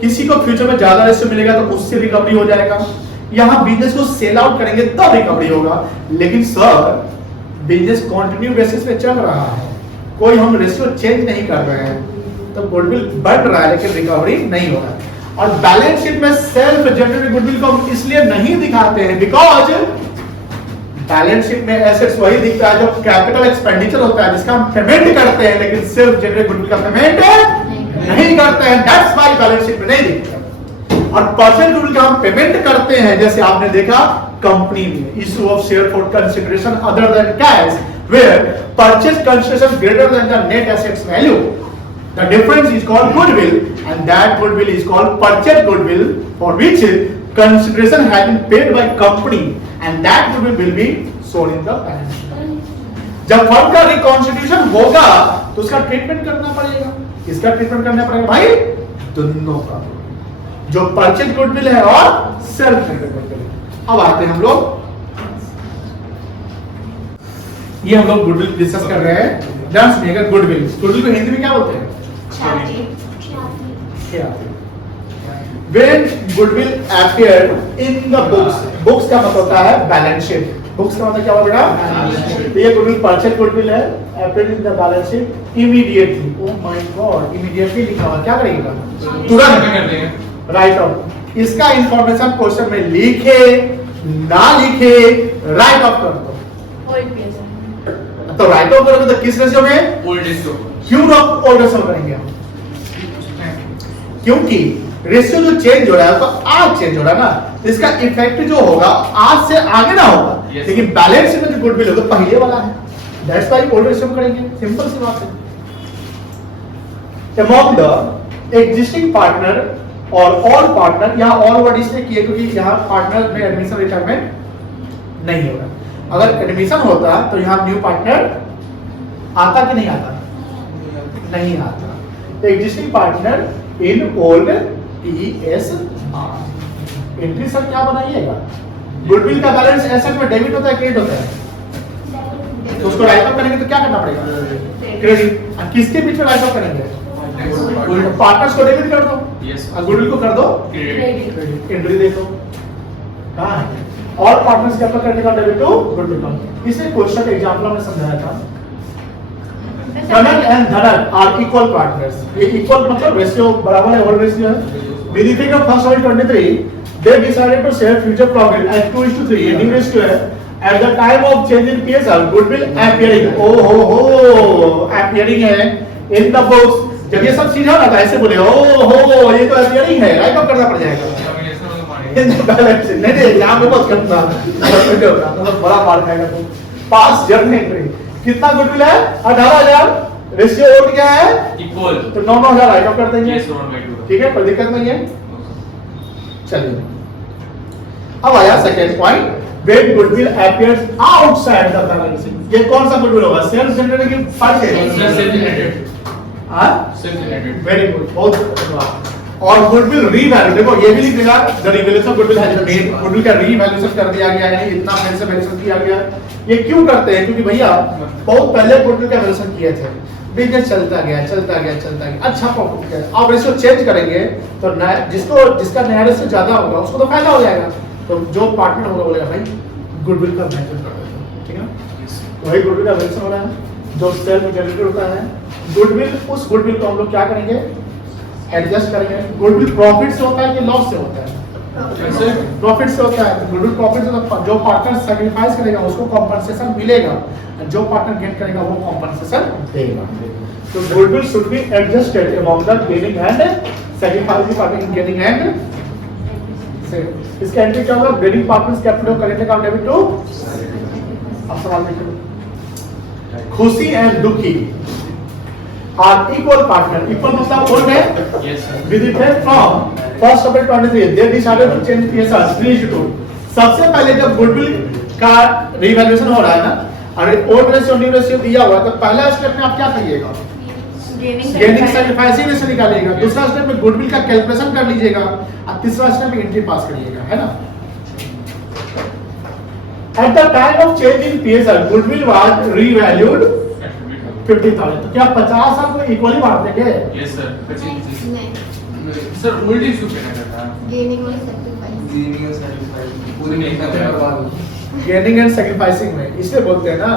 किसी को फ्यूचर में ज्यादा रेशियो मिलेगा तो उससे रिकवरी हो जाएगा। यहाँ बिजनेस को सेल आउट करेंगे तब रिकवरी होगा। लेकिन सर बिजनेस कंटिन्यू बेसिस पे चल रहा है, कोई हम रेशियो चेंज नहीं कर रहे हैं, तो गुडविल बढ़ रहा है लेकिन रिकवरी नहीं हो रहा है। और बैलेंस शीट में सेल्फ जनरेटेड गुडविल को हम इसलिए नहीं दिखाते हैं बिकॉज बैलेंस शीट में एसेट्स वही दिखता है जो कैपिटल एक्सपेंडिचर होता है, जिसका हम पेमेंट करते हैं, लेकिन सेल्फ जनरेटेड गुडविल का पेमेंट नहीं करते हैं। दैट्स व्हाई बैलेंस शीट में नहीं दिखता। और परचेज गुडविल का हम पेमेंट करते हैं, जैसे आपने देखा कंपनी में issue of share for consideration other than cash where purchase consideration greater than the net assets value, the difference is called goodwill and that goodwill is called purchase goodwill for which consideration has been paid by company and that goodwill will be shown in the balance sheet. जब firm का reconstitution होगा तो उसका treatment करना पड़ेगा। किसका treatment करना पड़ेगा भाई? दोनों का, जो परचेज गुडविल है और सेल्फ जनरेटेड गुडविल। अब आते हैं हम लोग, ये हम लोग गुडविल डिस्कस कर रहे हैं। ध्यान सुनिएगा, गुडविल को हिंदी में क्या बोलते हैं? When goodwill appeared in the books, books का मतलब होता है बैलेंस शीट। बुक्स का मतलब क्या होगा बेटा? तो ये गुडविल परचेज गुडविल है, appeared in the balance sheet immediately। Oh my God, immediately लिखा हुआ, क्या करेंगे? तुरंत कर देंगे। Right of. इसका इंफॉर्मेशन क्वेश्चन में लिखे ना लिखे राइट ऑफ कर दो। तो राइट ऑफ करोगे तो किस रेशियो में? Old ratio. क्यों ओल्ड रेशियो करेंगे हम? क्योंकि रेशियो जो चेंज हो रहा है तो आज चेंज हो रहा है ना, तो इसका इफेक्ट जो होगा आज से आगे ना होगा। Yes. लेकिन बैलेंस शीट में जो गुडविल है तो पहले वाला है, दैट्स व्हाई ओल्ड रेशियो करेंगे। सिंपल सी बात है। अमॉन्ग द एग्जिस्टिंग पार्टनर और ऑल पार्टनर, यहाँ ऑल वर्ड इसलिए किए क्योंकि यहाँ पार्टनर में एडमिशन रिटायरमेंट नहीं होगा। अगर एडमिशन होता तो यहाँ न्यू पार्टनर आता कि नहीं आता? नहीं आता। Existing partner in old TSR entry sir क्या बनाइएगा? गुडविल का बैलेंस एसेट में डेबिट होता है क्रेडिट होता है, तो उसको राइट ऑफ करेंगे तो क्या करना पड़ेगा? क्रेडिट। और किसके बीच में राइट ऑफ करेंगे? पार्टनर्स को डेबिट कर दो, यस, और गुडविल को कर दो क्रेडिट। एंट्री देखो कहां है? और पार्टनर्स क्या करने का डेबिट टू गुडविल का। इसे क्वेश्चन एग्जांपल हमने समझाया था। कनक एंड धनक आर इक्वल पार्टनर्स। ये इक्वल मतलब रेशियो बराबर है, ओल्ड रेशियो है। With effect of 1st August 23, they decided to share future profit at 2:3. ये न्यू रेशियो है। At the time of change in PSR, goodwill appearing, oh ho ho, appearing है in the books. जब ये सब चीज है ना तो ऐसे बोले ओ हो ये तो अपियरिंग है, राइट ऑफ करना पड़ जाएगा इन द बैलेंस शीट। नहीं यहाँ पे बहुत करना मतलब बड़ा मार खाएगा तुम। पास जर्नल एंट्री कितना गुडविल है 18,000, रेशियो ओवर क्या है इक्वल तो 9,000 राइट ऑफ कर देंगे। yes 1/2 ठीक है, कोई दिक्कत नहीं है। चलिए अब आया second point, when goodwill appears outside the balance sheet। ये कौन सा गुडविल होगा, सेल्फ जनरेटेड की फर्स्ट है self generated हां self generated वेरी गुड, बहुत धन्यवाद। और गुडविल रीवैल्यू, देखो ये भी लिख देगा the revaluation of goodwill has been, goodwill का रीवैल्यूएशन कर दिया गया है, इतना पैसे से वैल्यूएशन किया गया। ये क्यों करते हैं, क्योंकि भैया बहुत पहले गुडविल का वैल्यूएशन किए थे, बिजनेस चलता गया, अच्छा प्रॉफिट किया। अब रेशियो चेंज करेंगे तो जिसका नया रेशियो ज्यादा होगा उसको तो फायदा हो जाएगा। तो जो पार्टनर होगा बोलेगा भाई गुडविल का वैल्यूएशन कर देते हैं, ठीक है ना। वही गुडविल का वैल्यूएशन हो रहा है जो सेल्फ जनरेटेड होता है। गुडविल, उस गुडविल को हम लोग क्या करेंगे, एडजस्ट करेंगे। गुडविल प्रॉफिट से होता है कि लॉस से होता है, प्रॉफिट से होता है। तो गुडविल प्रॉफिट से, जो पार्टनर सैक्रिफाइस करेगा उसको कॉम्पनसेशन मिलेगा, जो पार्टनर गेन करेगा वो कॉम्पनसेशन देगा। तो goodwill should be adjusted among the gaining and sacrificing partner, gaining and इसका एंट्री क्या होगा, gaining partners capital current account debit to. अब सवाल देखिए, खुशी एंड दुखी आर इक्वल पार्टनर। इक्वल मतलब बोल रहे हैं yes sir with effect from 1st April 23 they decided to change PSR 3:2। सबसे पहले जब गुडविल का रिवैल्यूएशन हो रहा है ना, और ओल्ड रेशियो न्यू रेशियो दिया हुआ है, तो पहला स्टेप में आप क्या करिएगा, गेनिंग सैक्रिफाइसिंग रेशियो निकालिएगा। दूसरा स्टेप में गुडविल का कैलकुलेशन कर लीजिएगा, और तीसरा स्टेप में एंट्री पास करिएगा, है ना। At the time of change in PSR goodwill was revalued 50,000। तो क्या 50 साल को इक्वली बांट देंगे? yes sir 25 नहीं, सर उल्टी सूप है ना गेनिंग और सैक्रिफाइस पूरी नहीं कर रहा गेनिंग एंड सैक्रिफाइसिंग में इसलिए बोलते हैं ना,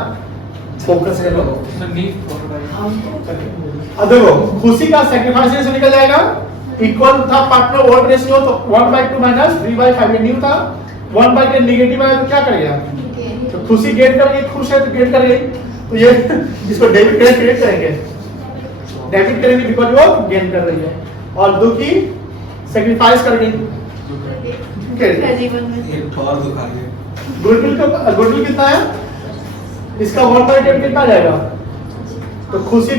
फोकस करो। सर नहीं अब देखो खुशी का सैक्रिफाइस से निकल जाएगा, इक्वल था पार्टनर ओल्ड रेशियो तो 1/2 माइनस 3/5 ये न्यू था, 1/10 नेगेटिव आया तो क्या करेगा, तो खुशी गेन कर गई, खुश है तो गेन कर गई, तो ये इसको डेबिट क्रेडिट करेंगे, डेबिट करेंगे बिकॉज़ वो गेन कर रही है, और दुखी सैक्रिफाइस कर गई। एक और दुखा गया। गुडविल कितना है, इसका 1/10 कितना जाएगा, तो खुशी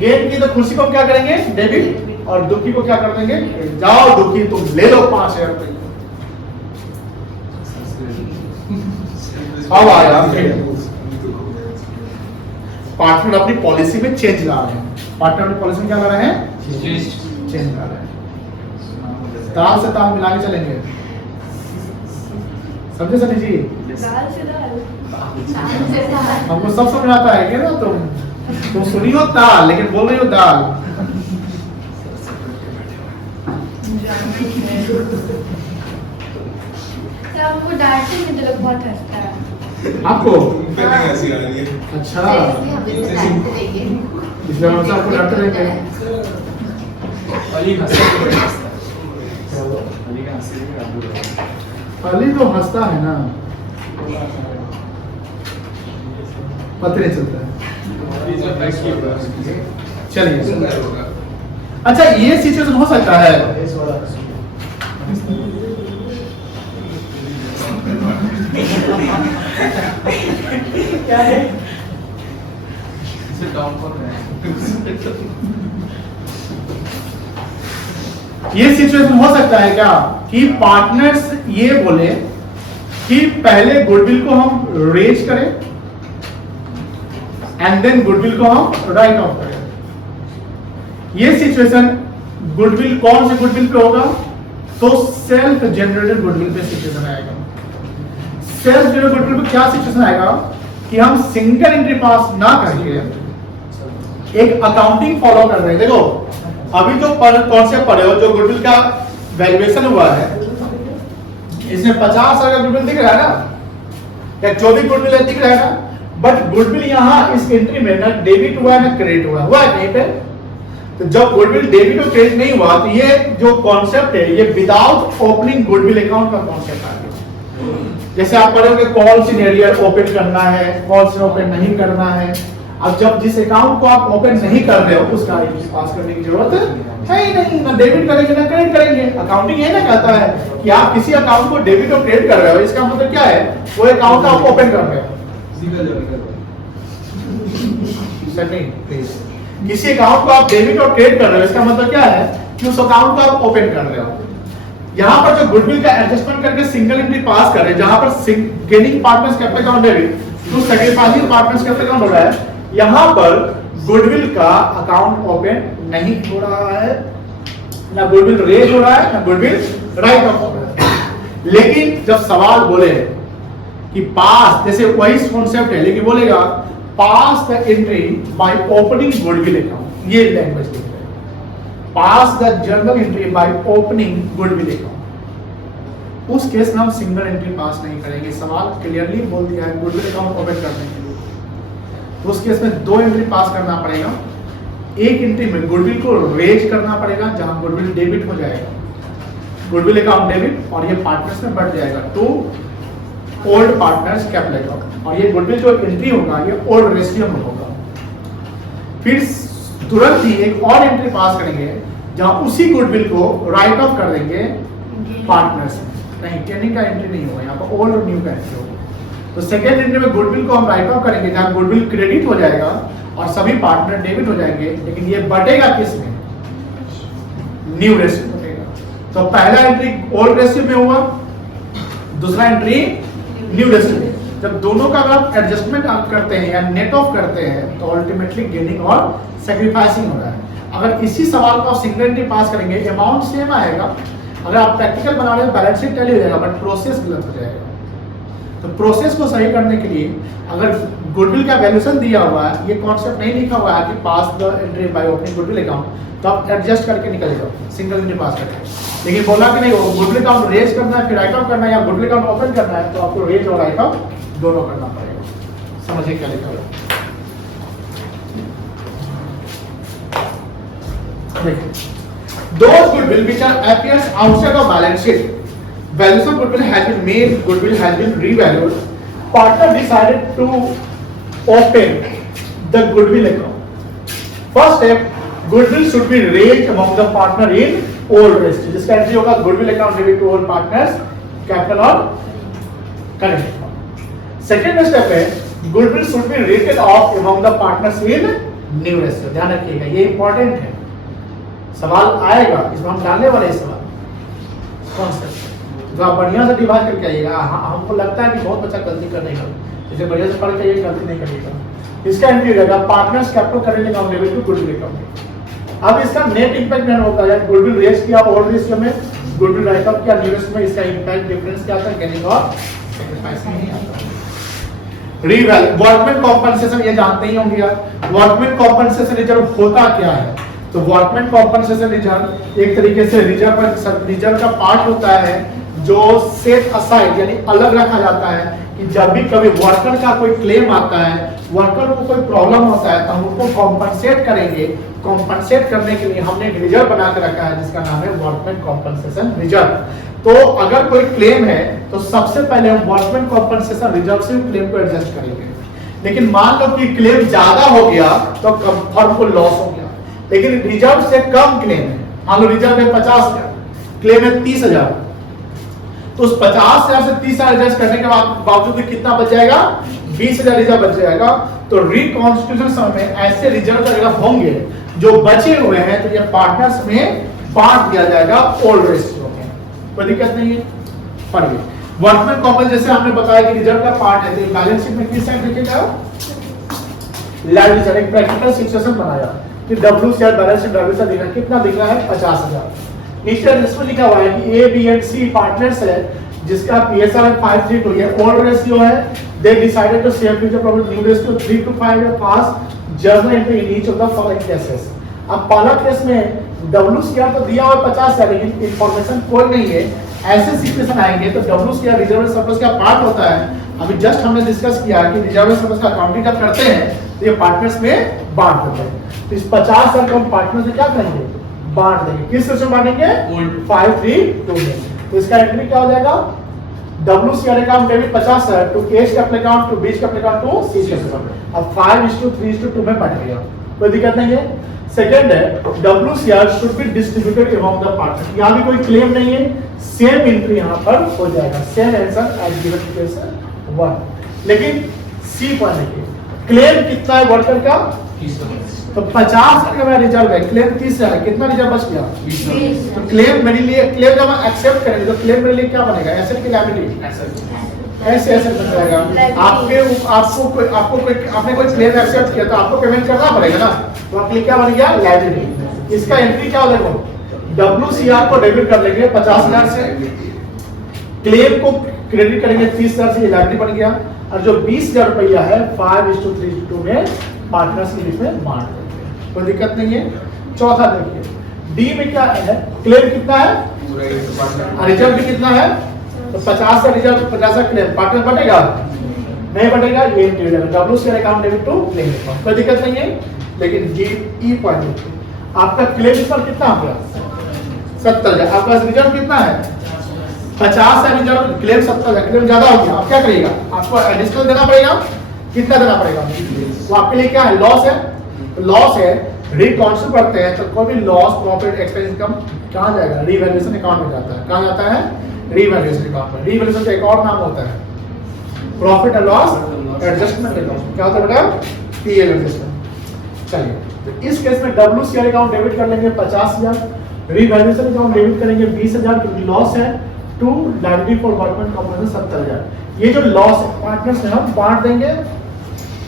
गेन की तो खुशी को क्या करेंगे डेबिट, और दुखी को क्या कर देंगे, जाओ दुखी तुम ले लो 5,000 रुपए। अब आया पार्टनर अपनी पॉलिसी में चेंज ला रहे हैं, पार्टनर अपनी पॉलिसी में क्या ला रहे हैं, चेंज ला रहे हैं। ताल से ताल मिला के चलेंगे, समझे सनी जी, हमको सब समझ आता है क्या ना, तुम सुनी हो ताल लेकिन बोल रही हो दाल। हमको डांटते हैं तो लोग बहुत हंसता है। आपको ऐसी आ रही है। अच्छा, इसलिए हम सबको डांटते रहेंगे। अली हंसता है बड़ा हंसता है अली का हंसने का बुरा अली तो हंसता है ना, पता नहीं चलता है। इज अ फैक्ट की चलिए, अच्छा ये सिचुएशन हो सकता है, क्या है, इसे डाउन कर रहे हैं ये सिचुएशन हो सकता है क्या कि पार्टनर्स ये बोले कि पहले गुडविल को हम रेज करें एंड देन गुडविल को हम राइट ऑफ करें। ये सिचुएशन गुडविल कौन से गुडविल पे होगा, तो सेल्फ जनरेटेड गुडविल पे सिचुएशन आएगा। सेल्फ जनरेटेड गुडविल पे क्या सिचुएशन आएगा कि हम सिंगल एंट्री पास ना करके एक अकाउंटिंग फॉलो कर रहे हैं। देखो अभी जो कॉन्सेप्ट पढ़े हो, जो गुडविल का वैल्यूएशन हुआ है, इसमें 50,000 का गुडविल दिख रहा है ना, या जो भी गुडविल है दिख रहा है ना, बट गुडविल यहाँ इस एंट्री में ना डेबिट हुआ है ना क्रेडिट हुआ है कहीं पे। तो जब गुडविल डेबिट और क्रेडिट नहीं हुआ तो ये जो कॉन्सेप्ट है ये विदाउट ओपनिंग गुडविल अकाउंट का कॉन्सेप्ट आ गया। जैसे आप पढ़ोगे कॉल सिनेरियो ओपन करना है, कॉल से ओपन नहीं करना है, अब जब जिस अकाउंट को आप ओपन नहीं कर रहे हो उसका पास करने की जरूरत है ही नहीं, ना डेबिट करेंगे ना क्रेडिट करेंगे। अकाउंटिंग ये ना कहता है कि आप किसी अकाउंट को डेबिट और क्रेडिट कर रहे हो, इसका मतलब क्या है, वो अकाउंट आप ओपन कर रहे हो। किसी अकाउंट को आप डेबिट और क्रेडिट कर रहे हो, इसका मतलब क्या है कि उस अकाउंट को आप ओपन कर रहे हो। यहाँ पर जो गुडविल का एडजस्टमेंट करके सिंगल एंट्री पास कर रहे हैं, जहां पर gaining partners capital account debit to sacrificing partners capital account हो रहा है, यहाँ पर गुडविल का अकाउंट ओपन नहीं हो रहा है, ना गुडविल रेज हो रहा है, ना गुडविल राइट ऑफ हो रहा है। लेकिन जब सवाल बोले कि पास, जैसे वही कॉन्सेप्ट है लेकिन बोलेगा pass the entry by opening goodwill account, ये लैंग्वेज लिख रहे हैं, pass the journal entry by opening goodwill account. उस केस में हम सिंगल एंट्री पास नहीं करेंगे। सवाल क्लियरली बोल दिया है गुडविल अकाउंट ओपन करने के लिए, तो उस केस में दो एंट्री पास करना पड़ेगा। एक एंट्री में गुडविल को रेज करना पड़ेगा, जहां गुडविल डेबिट हो जाएगा, गुडविल अकाउंट डेबिट, और ये पार्टनर्स में बढ़ जाएगा to old partners capital account, और ये गुडविल जो एंट्री होगा ये ओल्ड रेशियो में होगा। फिर तुरंत ही एक और एंट्री पास करेंगे जहां उसी गुडविल को राइट ऑफ कर देंगे पार्टनर्स में। नहीं, गेनिंग का एंट्री नहीं होगा, यहाँ पर ओल्ड और न्यू का एंट्री होगा। तो सेकेंड एंट्री में गुडविल को हम राइट ऑफ करेंगे जहां गुडविल क्रेडिट हो जाएगा और सभी पार्टनर डेबिट हो जाएंगे, लेकिन ये बढ़ेगा किस में, न्यू रेशियो में बढ़ेगा। तो पहला एंट्री ओल्ड रेशियो में हुआ, दूसरा एंट्री न्यू रेशियो में। जब दोनों का अगर एडजस्टमेंट आप करते हैं या नेट ऑफ करते हैं तो अल्टीमेटली गेनिंग और सैक्रिफाइसिंग हो रहा है। अगर इसी सवाल को आप सिंगल एंट्री पास करेंगे, अमाउंट सेम आएगा, अगर आप प्रैक्टिकल बना रहे हो बैलेंस शीट टैली हो जाएगा, बट प्रोसेस गलत हो जाएगा। तो प्रोसेस को सही करने के लिए अगर गुडविल का वैल्यूएशन दिया हुआ है, ये कॉन्सेप्ट नहीं लिखा हुआ है कि pass the entry by opening goodwill account, तो आप एडजस्ट करके निकल जाओ सिंगल एंट्री पास करके। लेकिन बोला कि नहीं, गुडविल अकाउंट रेज करना है फिर राइट ऑफ करना है, या गुडविल अकाउंट ओपन करना है, तो आपको रेज और राइट ऑफ दोनों करना पड़ेगा। समझिए क्या लिखा हुआ है। देखिए, those goodwill which are appears outside of balance sheet, values of goodwill has been made, goodwill has been revalued, partner decided to open the goodwill account. First step, goodwill should be raised among the partner in old register, जिसका entry होगा goodwill account debit to old partners capital और current account. Second step है goodwill should be written off among the partners in new register। ध्यान रखिएगा, ये important है, सवाल आएगा इसमें हम डालने वाले सवाल कॉन्सेप्ट, तो आप बढ़िया से डिवाइड करके आइएगा। हमको लगता है कि बहुत बच्चा गलती करने का, इसे बढ़िया से पढ़ के ये गलती नहीं करिएगा। इसका एंट्री रहेगा partners capital current account debit to goodwill account. अब इसका नेट इंपैक्ट नहीं होता है, गुडविल रेज किया ओल्ड रेशियो में, गुडविल राइट ऑफ किया न्यू रेशियो में, इसका इंपैक्ट डिफरेंस क्या आता है, गेनिंग और सैक्रिफाइसिंग नहीं आता। रीवैल्यू वर्कमैन कॉम्पनसेशन, ये जानते ही होंगे आप, वर्कमैन कॉम्पनसेशन रिजर्व होता क्या है। तो वर्कमैन कॉम्पनसेशन रिजर्व एक तरीके से रिजर्व का पार्ट होता है जो सेट असाइड यानी अलग रखा जाता है कि जब भी कभी वर्कर का कोई क्लेम आता है, वर्कर को कोई प्रॉब्लम होता है, तो हम उनको कॉम्पनसेट करेंगे। कॉम्पनसेट करने के लिए हमने एक रिजर्व बना के रखा है जिसका नाम है वर्कमैन कॉम्पनसेशन रिजर्व। तो अगर कोई क्लेम है तो सबसे पहले हम वर्कमैन कॉम्पनसेशन रिजर्व से क्लेम को एडजस्ट करेंगे। लेकिन मान लो कि क्लेम ज्यादा हो गया तो फर्म को लॉस हो गया, लेकिन रिजर्व से कम क्लेम है, मान लो रिजर्व है 50,000, क्लेम है 30,000, तो उस 50,000 से 30,000 एडजस्ट करने के बावजूद कितना बच जाएगा, 20,000 रिजर्व बच जाएगा। तो रिकॉन्स्टिट्यूशन समय में ऐसे रिजर्व अगर होंगे जो बचे हुए हैं तो ये पार्टनर्स में बांट दिया जाएगा ओल्ड रेशियो में, कोई दिक्कत नहीं है। पढ़िए वर्कमैन कॉम्पनसेशन, जैसे हमने बताया कि रिजर्व का पार्ट है, तो बैलेंस शीट में किस साइड लिखेगा, लाइट एक प्रैक्टिकल सिचुएशन बनाया कि W share balance sheet W से दिखा कितना दिख रहा है 50,000। नीचे इसमें लिखा हुआ है कि A B and C partners है जिसका पीएसआर 5:3 है, ओल्ड रेशियो है, they decided to share future profit new ratio 3:5 है, pass journal entry in each of the following cases. अब पहला केस में डब्ल्यू शेयर तो दिया हुआ 50 है लेकिन इंफॉर्मेशन कोई नहीं है, ऐसे सिचुएशन आएंगे तो डब्ल्यू शेयर रिजर्व सरप्लस का पार्ट होता है। अभी जस्ट हमने डिस्कस किया कि रिजर्व सरप्लस का अकाउंटिंग जब करते हैं तो ये पार्टनर्स में बांट देते हैं। तो इस 50,000 को हम पार्टनर से क्या करेंगे, बांट देंगे। किस रेशियो में बांटेंगे, 5:3 में। तो इसका एंट्री क्या हो जाएगा, WCR अकाउंट डेबिट 50 है to A's capital account to B's capital account to C capital account. अब 5:3:2 में बट गया, कोई दिक्कत नहीं है। सेकंड है WCR should be distributed among the partner, यहाँ भी कोई क्लेम नहीं है, सेम एंट्री यहाँ पर हो जाएगा, same answer as given case 1। लेकिन सी पर देखिए क्लेम कितना है वर्कर का, तो 50 का मेरा रिजर्व है, क्लेम 30 है, कितना रिजर्व बच गया 20। तो क्लेम मेरे लिए, क्लेम जब हम एक्सेप्ट करेंगे तो क्लेम मेरे लिए क्या बनेगा, एसेट की लायबिलिटी, ऐसे ऐसे बन जाएगा। आपने कोई क्लेम एक्सेप्ट किया तो आपको पेमेंट करना पड़ेगा ना, तो आपके लिए क्या बन गया लायबिलिटी। इसका एंट्री क्या हो जाएगा, WCR को डेबिट कर लेंगे 50,000 से, क्लेम को क्रेडिट करेंगे 30,000 से, लायबिलिटी बन गया, और जो 20,000 रुपया है 5:3:2 में पार्टनर्स के बीच में बांट देंगे, कोई दिक्कत नहीं है। चौथा देखिए डी में क्या है, क्लेम कितना है, रिजर्व भी कितना है, तो 50 का रिजर्व 50 का क्लेम, पार्टनर बटेगा नहीं बटेगा, ये WCR account debit to claim account, कोई दिक्कत नहीं है। लेकिन जी ई पॉइंट आपका क्लेम इस पर कितना हो गया 70,000, आपका रिजर्व कितना है 50 है, रिजर्व क्लेम 70,000, क्लेम ज्यादा हो गया, आप क्या करिएगा, आपको एडिशनल देना पड़ेगा, कितना देना पड़ेगा, वो आपके लिए क्या है लॉस है, लॉस है, रिकॉन्सिडर करते हैं तो कोई भी लॉस प्रॉफिट एक्सपेंस इनकम कहां जाएगा, रीवैल्यूएशन अकाउंट में जाता है, कहां जाता है रीवैल्यूएशन अकाउंट में। रीवैल्यूएशन का एक और नाम होता है profit and loss adjustment account, क्या होता है बेटा पीएल एडजस्टमेंट। चलिए तो इस केस में WCR अकाउंट डेबिट कर लेंगे 50,000, रीवैल्यूएशन अकाउंट डेबिट करेंगे 20,000 क्योंकि लॉस है, to liability for workman compensation 70,000। ये जो लॉस है पार्टनर्स में हम बांट देंगे,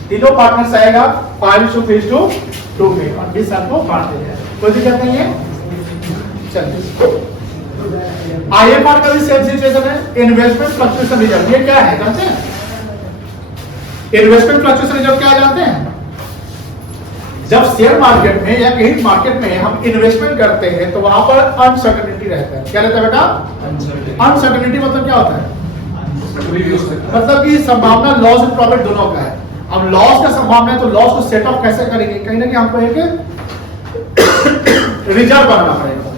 तीनों पार्टनर्स आएगा 5:3:2 में और 20,000 को बांट देंगे, कोई दिक्कत नहीं है। चलिए IFR का भी सेम सिचुएशन है, इन्वेस्टमेंट फ्लक्चुएशन रिजर्व, ये क्या है जानते हैं, इन्वेस्टमेंट फ्लक्चुएशन रिजर्व क्या जानते हैं, जब शेयर मार्केट में या कहीं मार्केट में हम इन्वेस्टमेंट करते हैं तो वहां पर अनसर्टेनिटी रहता है, क्या रहता है बेटा अनसर्टेनिटी, मतलब क्या होता है, मतलब कि संभावना लॉस और प्रॉफिट दोनों का है। अब लॉस का संभावना है तो लॉस को सेट ऑफ कैसे करेंगे, कहीं ना कहीं हमको एक रिजर्व बनाना पड़ेगा,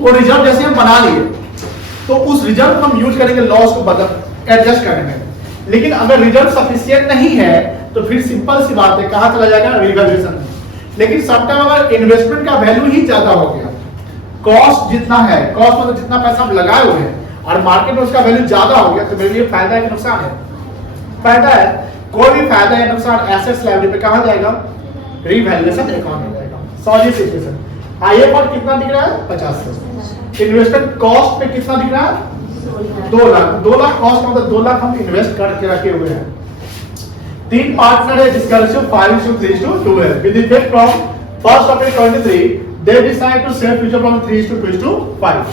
वो रिजर्व जैसे हम बना लिए तो उस रिजर्व को हम यूज करेंगे लॉस को बदल एडजस्ट करने में। लेकिन अगर रिजर्व सफिशिएंट नहीं है तो फिर सिंपल सी बात है कहां चला जाएगा रिवैल्यूएशन में। लेकिन समटाइम अगर इन्वेस्टमेंट का वैल्यू ही ज्यादा हो गया, कॉस्ट जितना है, कॉस्ट मतलब जितना पैसा हम लगाए हुए हैं और मार्केट में उसका वैल्यू ज्यादा हो गया, तो मेरे लिए फायदा है कि नुकसान है, फायदा है। कोई भी फायदा या नुकसान एसेट्स लायबिलिटी पे कहां जाएगा, रिवैल्यूएशन अकाउंट में जाएगा। सॉलिड सिचुएशन IFR कितना दिख रहा है 50, इन्वेस्टमेंट कॉस्ट पे कितना दिख रहा है 2 लाख, 2 लाख कॉस्ट मतलब 2 लाख हम इन्वेस्ट करके रखे हुए हैं। 3 पार्टनर है जिसका रेशियो 5:3:2 है। With effect from 1st April 2023 they decide to sell future from 3:2:5।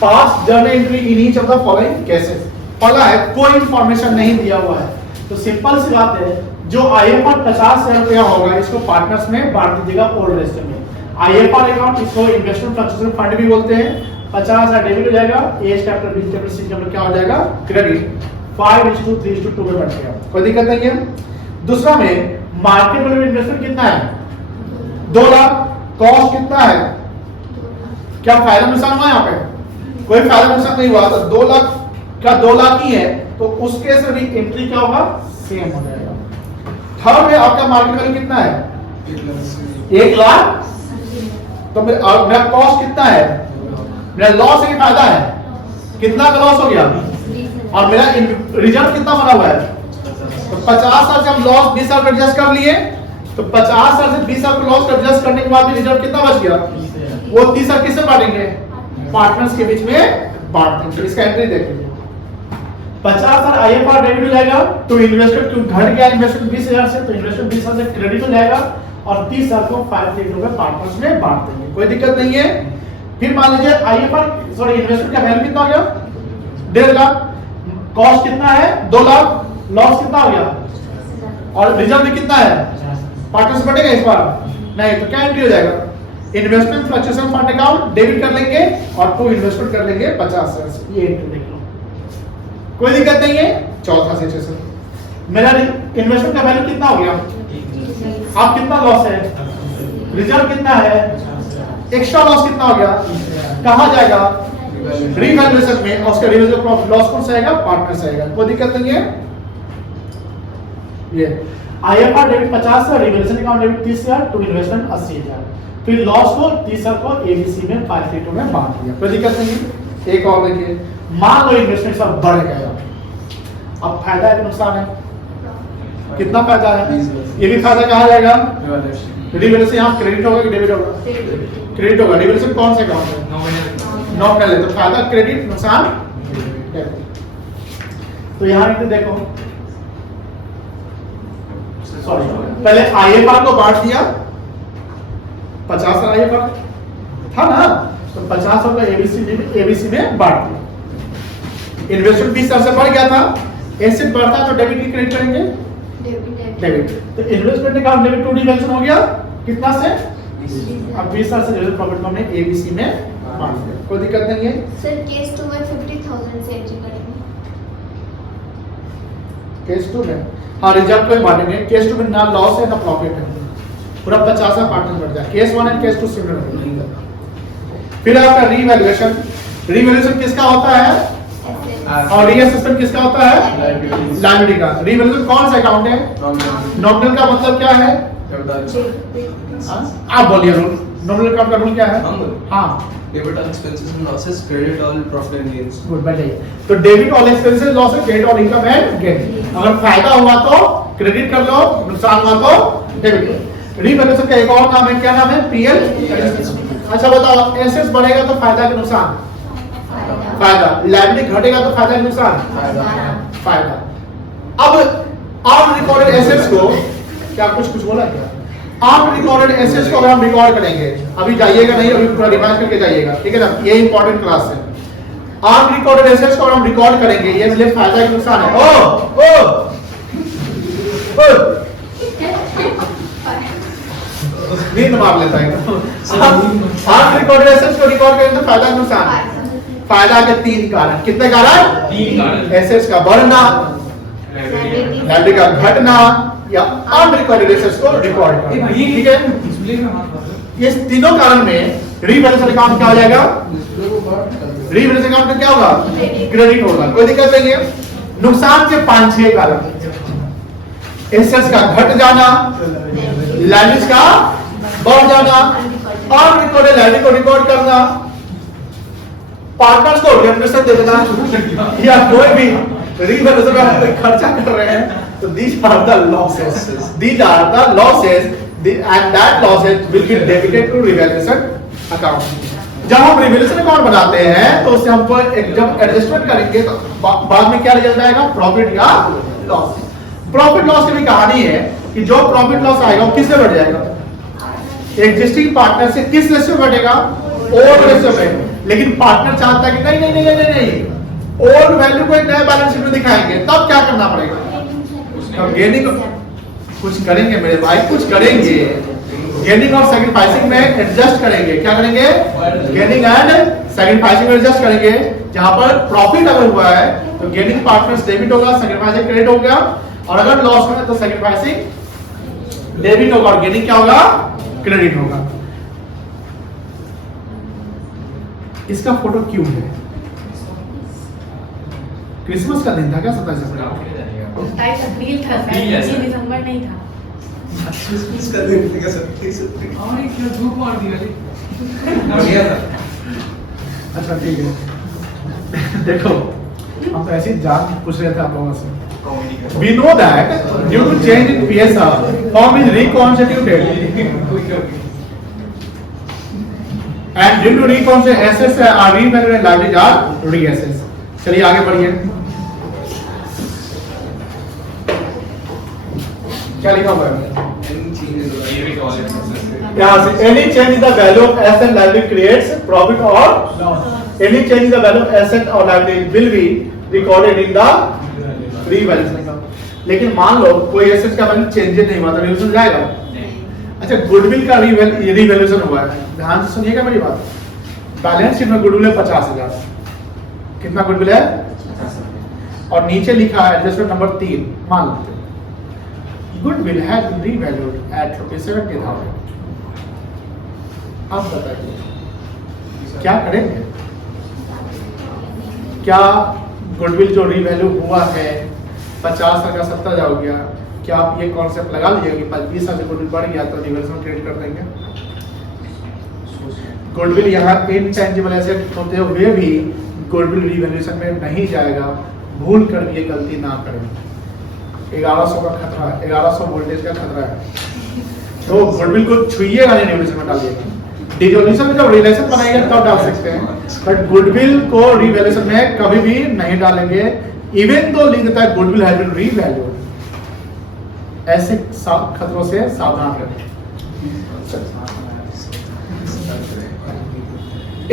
Past journal entry in each of the following cases. पहला है कोई इंफॉर्मेशन नहीं दिया हुआ है, तो सिंपल सी बात है जो IFR 50,000 रुपया होगा इसको पार्टनर्स में बांट दीजिएगा ओल्ड रेशियो में। IFR अकाउंट इसको इन्वेस्टमेंट फ्लक्चुएशन फंड भी बोलते हैं। 50,000 डेबिट हो जाएगा, A's capital B capital C capital क्या हो जाएगा क्रेडिट, 5:3:2 में बन गया, कोई दिक्कत नहीं है। दूसरा में मार्केट वैल्यू इन्वेस्टमेंट कितना है 2 लाख, कॉस्ट कितना है, क्या फायदा नुकसान हुआ यहाँ पे, कोई फायदा नुकसान नहीं हुआ, तो 2 लाख का 2 लाख ही है तो उस केस में भी एंट्री क्या होगा सेम हो जाएगा। थर्ड में आपका मार्केट वैल्यू कितना है 1 लाख, तो मेरा कॉस्ट कितना है, मेरा लॉस है कि फायदा है, कितना का लॉस हो गया और मेरा रिजर्व कितना बना हुआ है, तो 50,000 से हम लॉस 20,000 का एडजस्ट कर लिए, तो 50,000 से 20,000 का लॉस एडजस्ट करने के बाद भी रिजर्व कितना बच गया, वो 30,000 किससे बांटेंगे, पार्टनर्स के बीच में बांट देंगे। इसका एंट्री देखिए 50,000 IFR डेबिट हो जाएगा, तो इन्वेस्टमेंट क्यों घट गया, इन्वेस्टमेंट 20,000 से, तो इन्वेस्टमेंट 20,000 से क्रेडिट हो जाएगा और 30,000 को 5 रुपए पार्टनर्स में बांट देंगे, कोई दिक्कत नहीं है। फिर मान लीजिए IFR सॉरी इन्वेस्टमेंट का वैल्यू कितना हो गया 1.5 लाख, कॉस्ट कितना है 2 लाख, लॉस कितना हो गया और रिजर्व भी कितना है, पार्टनर्स बढ़ेगा इस बार नहीं, तो क्या एंट्री हो जाएगा investment fluctuation fund account debit कर लेंगे और टू इन्वेस्टमेंट कर लेंगे 50,000 से, ये एंट्री देख लो, कोई दिक्कत नहीं है। चौथा सिचुएशन मेरा इन्वेस्टमेंट का वैल्यू कितना हो गया, आप कितना लॉस है, रिजर्व कितना है, एक्स्ट्रा लॉस कितना हो गया, कहां जाएगा रिवैल्यूएशन में उसका रिवैल्यूएशन प्रॉफिट लॉस कौन सा आएगा? पार्टनर से आएगा, कोई दिक्कत नहीं है। ये IFR debit 50,000, revaluation account debit 30,000, to investment 80,000। फिर लॉस को 30,000 को एबीसी में 532 में बांट दिया, कोई दिक्कत नहीं है। एक और देखिए, मान लो इन्वेस्टमेंट सब बढ़ गया, अब फायदा है कि नुकसान है? कितना फायदा है? ये भी फायदा कहा जाएगा रिवैल्यूएशन। यहाँ क्रेडिट होगा कि डेबिट होगा? क्रेडिट होगा। रिवैल्यूएशन कौन सा अकाउंट है? नॉमिनल है, तो फायदा क्रेडिट, नुकसान डेबिट। तो यहाँ पे देखो, सॉरी, पहले आईएफआर को बांट दिया, 50 आईएफआर था ना, तो 50 का एबीसी में बांट दिया। इन्वेस्टमेंट 20,000 से बढ़ गया था, एसेट बढ़ता तो डेबिट की क्रेडिट करेंगे, डेबिट। तो इन्वेस्टमेंट अकाउंट डेबिट टू डिवेंशन हो गया कितना से? अब 20,000 से जनरल प्रॉफिट को हमने एबीसी में बांट दिया, कोई दिक्कत नहीं है। सर केस 2 में 50,000 से एंट्री करेंगे। केस 2 में हाँ रिजर्व को ही बांटेंगे। केस 2 में ना लॉस है ना प्रॉफिट है, पूरा 50 पार्टनर बढ़ जाए। केस 1 एंड केस 2 सिमिलर नहीं करना। फिर आपका रीवैल्यूएशन, रिवैल्यूएशन किसका होता है और रीअसेसमेंट किसका होता है? लायबिलिटी का। रिवैल्यूएशन कौन सा अकाउंट है? नॉमिनल का मतलब क्या है? आप बोलिए रूल, नॉमिनल अकाउंट का रूल क्या है? हाँ, debit all expenses and losses, credit all profit and gains. Good, बताइए। तो debit all expenses, losses, credit all income and gain. अगर फायदा हुआ तो क्रेडिट कर लो, नुकसान हुआ तो डेबिट। रिवैल्यूएशन का एक और नाम है, क्या नाम है? पीएल। अच्छा बताओ, एसेट्स बढ़ेगा तो फायदा कि नुकसान? फायदा। लायबिलिटी घटेगा तो फायदा कि नुकसान? फायदा। अब अनरिकॉर्डेड एसेट्स को क्या कुछ बोला क्या? अनरिकॉर्डेड एसेट्स को अगर हम रिकॉर्ड करेंगे, अभी जाइएगा नहीं, अभी पूरा रिवाइज करके जाइएगा, ठीक है ना? ये इंपॉर्टेंट क्लास है। अनरिकॉर्डेड एसेट्स को हम रिकॉर्ड करेंगे, ये मतलब फायदा कि नुकसान है? नींद मार लेता है। अनरिकॉर्डेड एसेट्स को रिकॉर्ड करेंगे तो फायदा कि नुकसान? फायदा के 3 कारण। कितने कारण? 3 कारण। एसेट्स का बढ़ना, लायबिलिटी का घटना, या अनरिकॉर्डेड एसेट्स को रिकॉर्ड करना, ठीक है? ये तीनों कारण में रिवैल्यूएशन अकाउंट क्या हो जाएगा? रिवैल्यूएशन अकाउंट में क्या होगा? क्रेडिट होगा, कोई दिक्कत नहीं है। नुकसान के 5-6 कारण, एसेट्स का घट जाना, लायबिलिटीज का बढ़ जाना, अनरिकॉर्डेड लायबिलिटी को रिकॉर्ड करना, पार्टनर्स को रेम्युनरेशन दे देना, या कोई भी रिवैल्यूएशन में खर्चा कर रहे हैं, तो these are the losses. These are the losses, and that losses will be debited to revaluation account. जब हम रिवैल्यूएशन अकाउंट बनाते हैं तो उससे हमको जब एडजस्टमेंट करेंगे तो बाद में क्या रिजल्ट आएगा? प्रॉफिट या लॉस। प्रॉफिट लॉस की भी कहानी है कि जो प्रॉफिट लॉस आएगा वो किससे बढ़ जाएगा? एग्जिस्टिंग पार्टनर से किस रेशियो बढ़ेगा? ओल्ड रेशियो में। लेकिन पार्टनर चाहता है कि नहीं नहीं नहीं नहीं नहीं, ओल्ड वैल्यू को एक नया बैलेंस शीट में दिखाएंगे, तब क्या करना पड़ेगा? तब गेनिंग कुछ करेंगे मेरे भाई, कुछ करेंगे। गेनिंग और सैक्रिफाइसिंग में एडजस्ट करेंगे। क्या करेंगे? गेनिंग एंड सैक्रिफाइसिंग में एडजस्ट करेंगे। जहां पर प्रॉफिट अगर हुआ है तो गेनिंग पार्टनर्स डेबिट होगा, सैक्रिफाइसिंग क्रेडिट हो गया, और अगर लॉस हुआ तो सैक्रिफाइसिंग डेबिट होगा और गेनिंग क्या होगा? क्रेडिट होगा। इसका फोटो क्यों है? क्रिसमस का दिन था क्या? 27 अप्रैल था, 3 दिसंबर नहीं था। क्रिसमस का दिन था क्या? 27 और ये क्या धूप मार दी वाली? बढ़िया था। अच्छा ठीक है। देखो हम तो ऐसी जान पूछ रहे थे आप लोगों से। We know that due to change in PSR, form is reconstituted, and due to reconstituted assets are revalued and liabilities are reassessed. चलिए आगे बढ़िए। क्या लिखा हुआ है? यहाँ से any change in the value of asset liability creates profit or loss. Any change in the value of asset or liability will be recorded in the revaluation account. लेकिन मान लो कोई एसेट का वैल्यू चेंज नहीं हुआ तो revaluation जाएगा? अच्छा, goodwill का रिवैल्यूएशन हुआ है, ध्यान से सुनिएगा मेरी बात। बैलेंस शीट में गुडविल है 50,000। कितना गुडविल है? और नीचे लिखा है एडजस्टमेंट नंबर 3, मान लेते हैं goodwill has been revalued at ₹70,000। अब बताइए क्या करेंगे? क्या गुडविल जो रीवैल्यू हुआ है 50 का 70 हो गया, क्या आप ये कॉन्सेप्ट लगा लीजिए कि 20 से गुडविल बढ़ गया तो रिवर्सल क्रेडिट कर देंगे? गुडविल यहाँ इनटेंजिबल एसेट होते हुए भी गुडविल रिवैल्यूएशन में नहीं जाएगा, भूल कर ये गलती ना करें। 1100 का खतरा है, 1100 वोल्टेज का खतरा है, तो गुडविल को छुइएगा नहीं, रिवैल्यूएशन में डालिएगा। डिवैल्यूएशन में जब रिलेशन बनाएंगे तब डाल सकते हैं, बट गुडविल को रिवैल्यूएशन में कभी भी नहीं डालेंगे, इवन तो लिख देता है गुडविल हैज बीन रीवैल्यूड। ऐसे खतरों से सावधान रहें।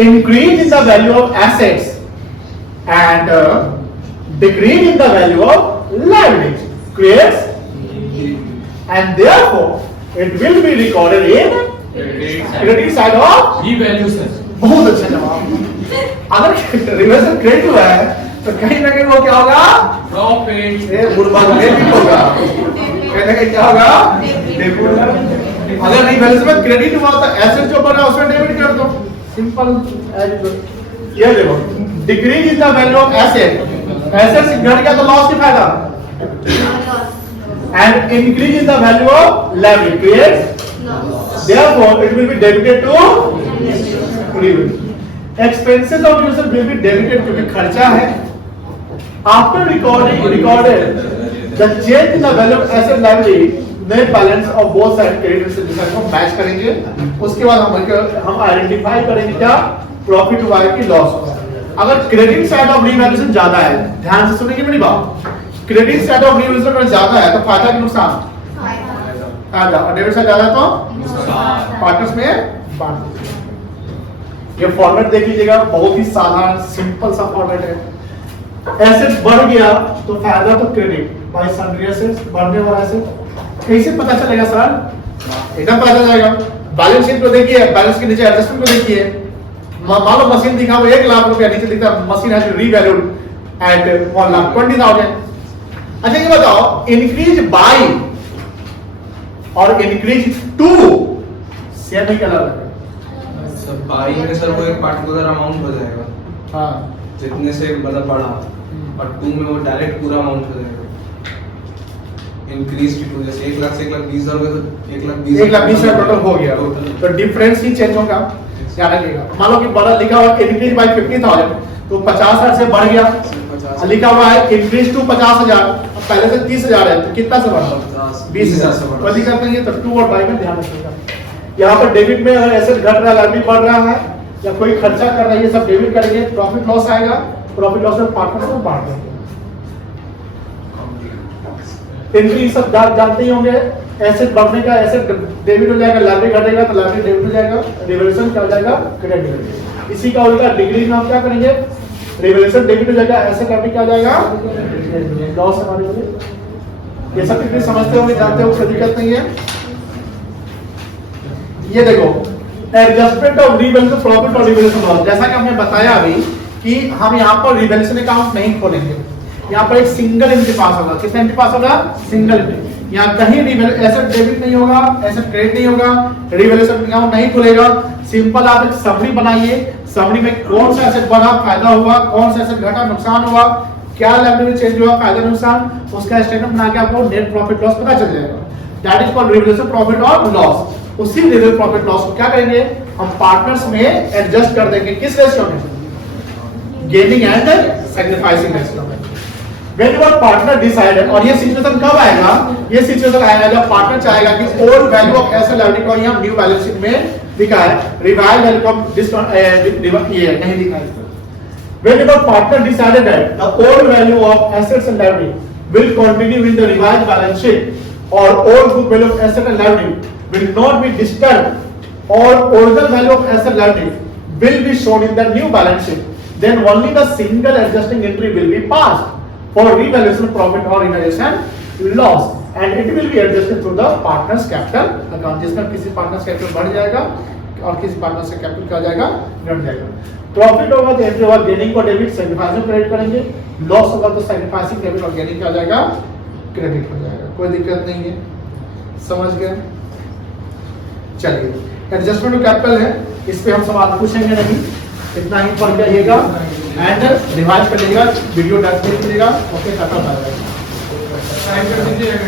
Increase in the value of assets and decrease in the value of liabilities creates, and therefore it will be recorded in credit side of revaluation। बहुत अच्छा जवाब। अगर रिवर्सल क्रेडिट हुआ है तो कहीं ना कहीं वो क्या होगा? प्रॉफिट। ये बुरबाद डेबिट होगा, कहीं ना कहीं क्या होगा? डेबिट होगा। अगर रिवर्सल में क्रेडिट हुआ तो एसेट जो बना उसमें डेबिट कर दो, सिंपल एज। ये देखो, decrease in the value of asset, asset से घट गया तो लॉस की फायदा, and increase in the value of liability creates, therefore it will be debited to revenue. Expenses of user will be debited क्योंकि खर्चा है। After recorded the change in the value of asset liability नए balance of both side credit से decide को match करेंगे, उसके बाद हम आइडेंटिफाई करेंगे क्या प्रॉफिट हुआ है कि लॉस हुआ है। अगर क्रेडिट साइड ऑफ रीवैल्यूएशन ज्यादा है, ध्यान से सुनेंगे मेरी बात, क्रेडिट साइड ऑफ रीवैल्यूएशन अगर ज्यादा है तो फायदा कि नुकसान? फायदा। और डेबिट साइड ज्यादा है तो पार्टनर्स में बांट दीजिए। ये फॉर्मेट देख लीजिएगा, बहुत ही साधारण सिंपल सा फॉर्मेट है। एसेट बढ़ गया तो फायदा तो क्रेडिट बाय सन्ड्री एसेट्स, बढ़ने वाला एसेट कैसे पता चलेगा सर? एकदम पता चल जाएगा। बैलेंस शीट को देखिए, बैलेंस के नीचे एडजस्टमेंट को देखिए, मान लो मशीन दिखा वो 1 लाख रुपया, नीचे लिखा मशीन हैज रीवैल्यूड एट 1,20,000। अच्छा ये बताओ, इंक्रीज बाय और इंक्रीज टू सेम ही कलर है। सर बाई में सर वो एक पार्टिकुलर अमाउंट हो जाएगा, हाँ, जितने से मतलब बढ़ा, और टू में वो डायरेक्ट पूरा अमाउंट हो जाएगा। इंक्रीज टू जैसे 1 लाख से 1,20,000 हो गया तो 1,20,000 टोटल हो गया, तो डिफरेंस ही चेंज होगा। याद रखिएगा, मान लो कि बड़ा लिखा हुआ इंक्रीज बाय 50,000 तो 50,000 से बढ़ गया, लिखा हुआ है इंक्रीज टू 50,000, पहले से 30,000 है तो कितना से बढ़ा? 20,000 से बढ़ा। कोई दिक्कत नहीं है, तो टू और बाय में ध्यान रखिएगा। यहाँ पर डेबिट में अगर एसेट घट रहा है, लायबिलिटी बढ़ रहा है या कोई खर्चा कर रहा है, ये सब डेबिट करेंगे, प्रॉफिट लॉस आएगा, प्रॉफिट लॉस में पार्टनर को बांट देंगे। इंक्रीज सब जानते ही होंगे, एसेट बढ़ने का एसेट डेबिट हो जाएगा, लायबिलिटी घटेगा तो लायबिलिटी डेबिट हो जाएगा, रिवैल्यूएशन क्या हो जाएगा? क्रेडिट। इसी का उल्टा डिक्रीज में हम क्या करेंगे? रिवैल्यूएशन डेबिट हो जाएगा, एसेट लायबिलिटी क्या हो जाएगा? लॉस हमारे लिए। ये सब कितने समझते होंगे, जानते हो, कोई दिक्कत नहीं है। ये देखो, एडजस्टमेंट ऑफ रिवैल्यूएशन प्रॉफिट और रिवैल्यूएशन लॉस, जैसा कि हमने बताया अभी कि हम यहाँ पर रिवैल्यूएशन अकाउंट नहीं खोलेंगे, यहाँ पर एक सिंगल एंट्री पास होगा। कितना एंट्री पास होगा? Single entry. यहाँ कहीं एसेट डेबिट नहीं होगा, एसेट क्रेडिट नहीं होगा, रिवैल्यूएशन अकाउंट नहीं खुलेगा। सिंपल आप एक समरी बनाइए, समरी में कौन सा एसेट बढ़ा, फायदा हुआ, कौन सा एसेट घटा, नुकसान हुआ, क्या लायबिलिटी चेंज हुआ, फायदा नुकसान, उसका स्टेटमेंट बना के आपको नेट प्रॉफिट लॉस पता चल जाएगा। That is called revaluation profit और लॉस। उसी रिवैल्यूएशन प्रॉफिट लॉस को क्या करेंगे हम? पार्टनर्स में एडजस्ट कर देंगे। किस रेशियो में? गेनिंग एंड सैक्रिफाइसिंग रेशियो में। When your partner decided, और ये सिचुएशन कब आएगा? ये सिचुएशन आएगा जब पार्टनर चाहेगा कि old value of asset liability को यहाँ न्यू बैलेंस शीट में लिखा है, रिवाइज वैल्यू ऑफ डिस्काउंट ये नहीं लिखा है। When your partner decided that the old value of assets and liability will continue in the revised balance sheet or old book value of asset and liability will not be disturbed or original value of asset liability will be shown in the new balance sheet, then only the single adjusting entry will be passed for revaluation profit or revaluation loss and it will be adjusted through the partners capital account, जिसमें किसी partners capital बढ़ जाएगा और किसी partner से capital क्या जाएगा? घट जाएगा। प्रॉफिट होगा तो एंट्री होगा, गेनिंग को डेबिट, सैक्रिफाइसिंग क्रेडिट करेंगे। लॉस होगा तो सैक्रिफाइसिंग डेबिट और गेनिंग क्या जाएगा? क्रेडिट हो जाएगा। कोई दिक्कत नहीं है, समझ गए? चलिए, एडजस्टमेंट ऑफ कैपिटल है, इस पे हम सवाल पूछेंगे नहीं, इतना ही पढ़ जाइएगा। एंड रिवाइज कर लीजिएगा, वीडियो देख लीजिएगा। Okay tata bye bye. Sign कर दीजिएगा।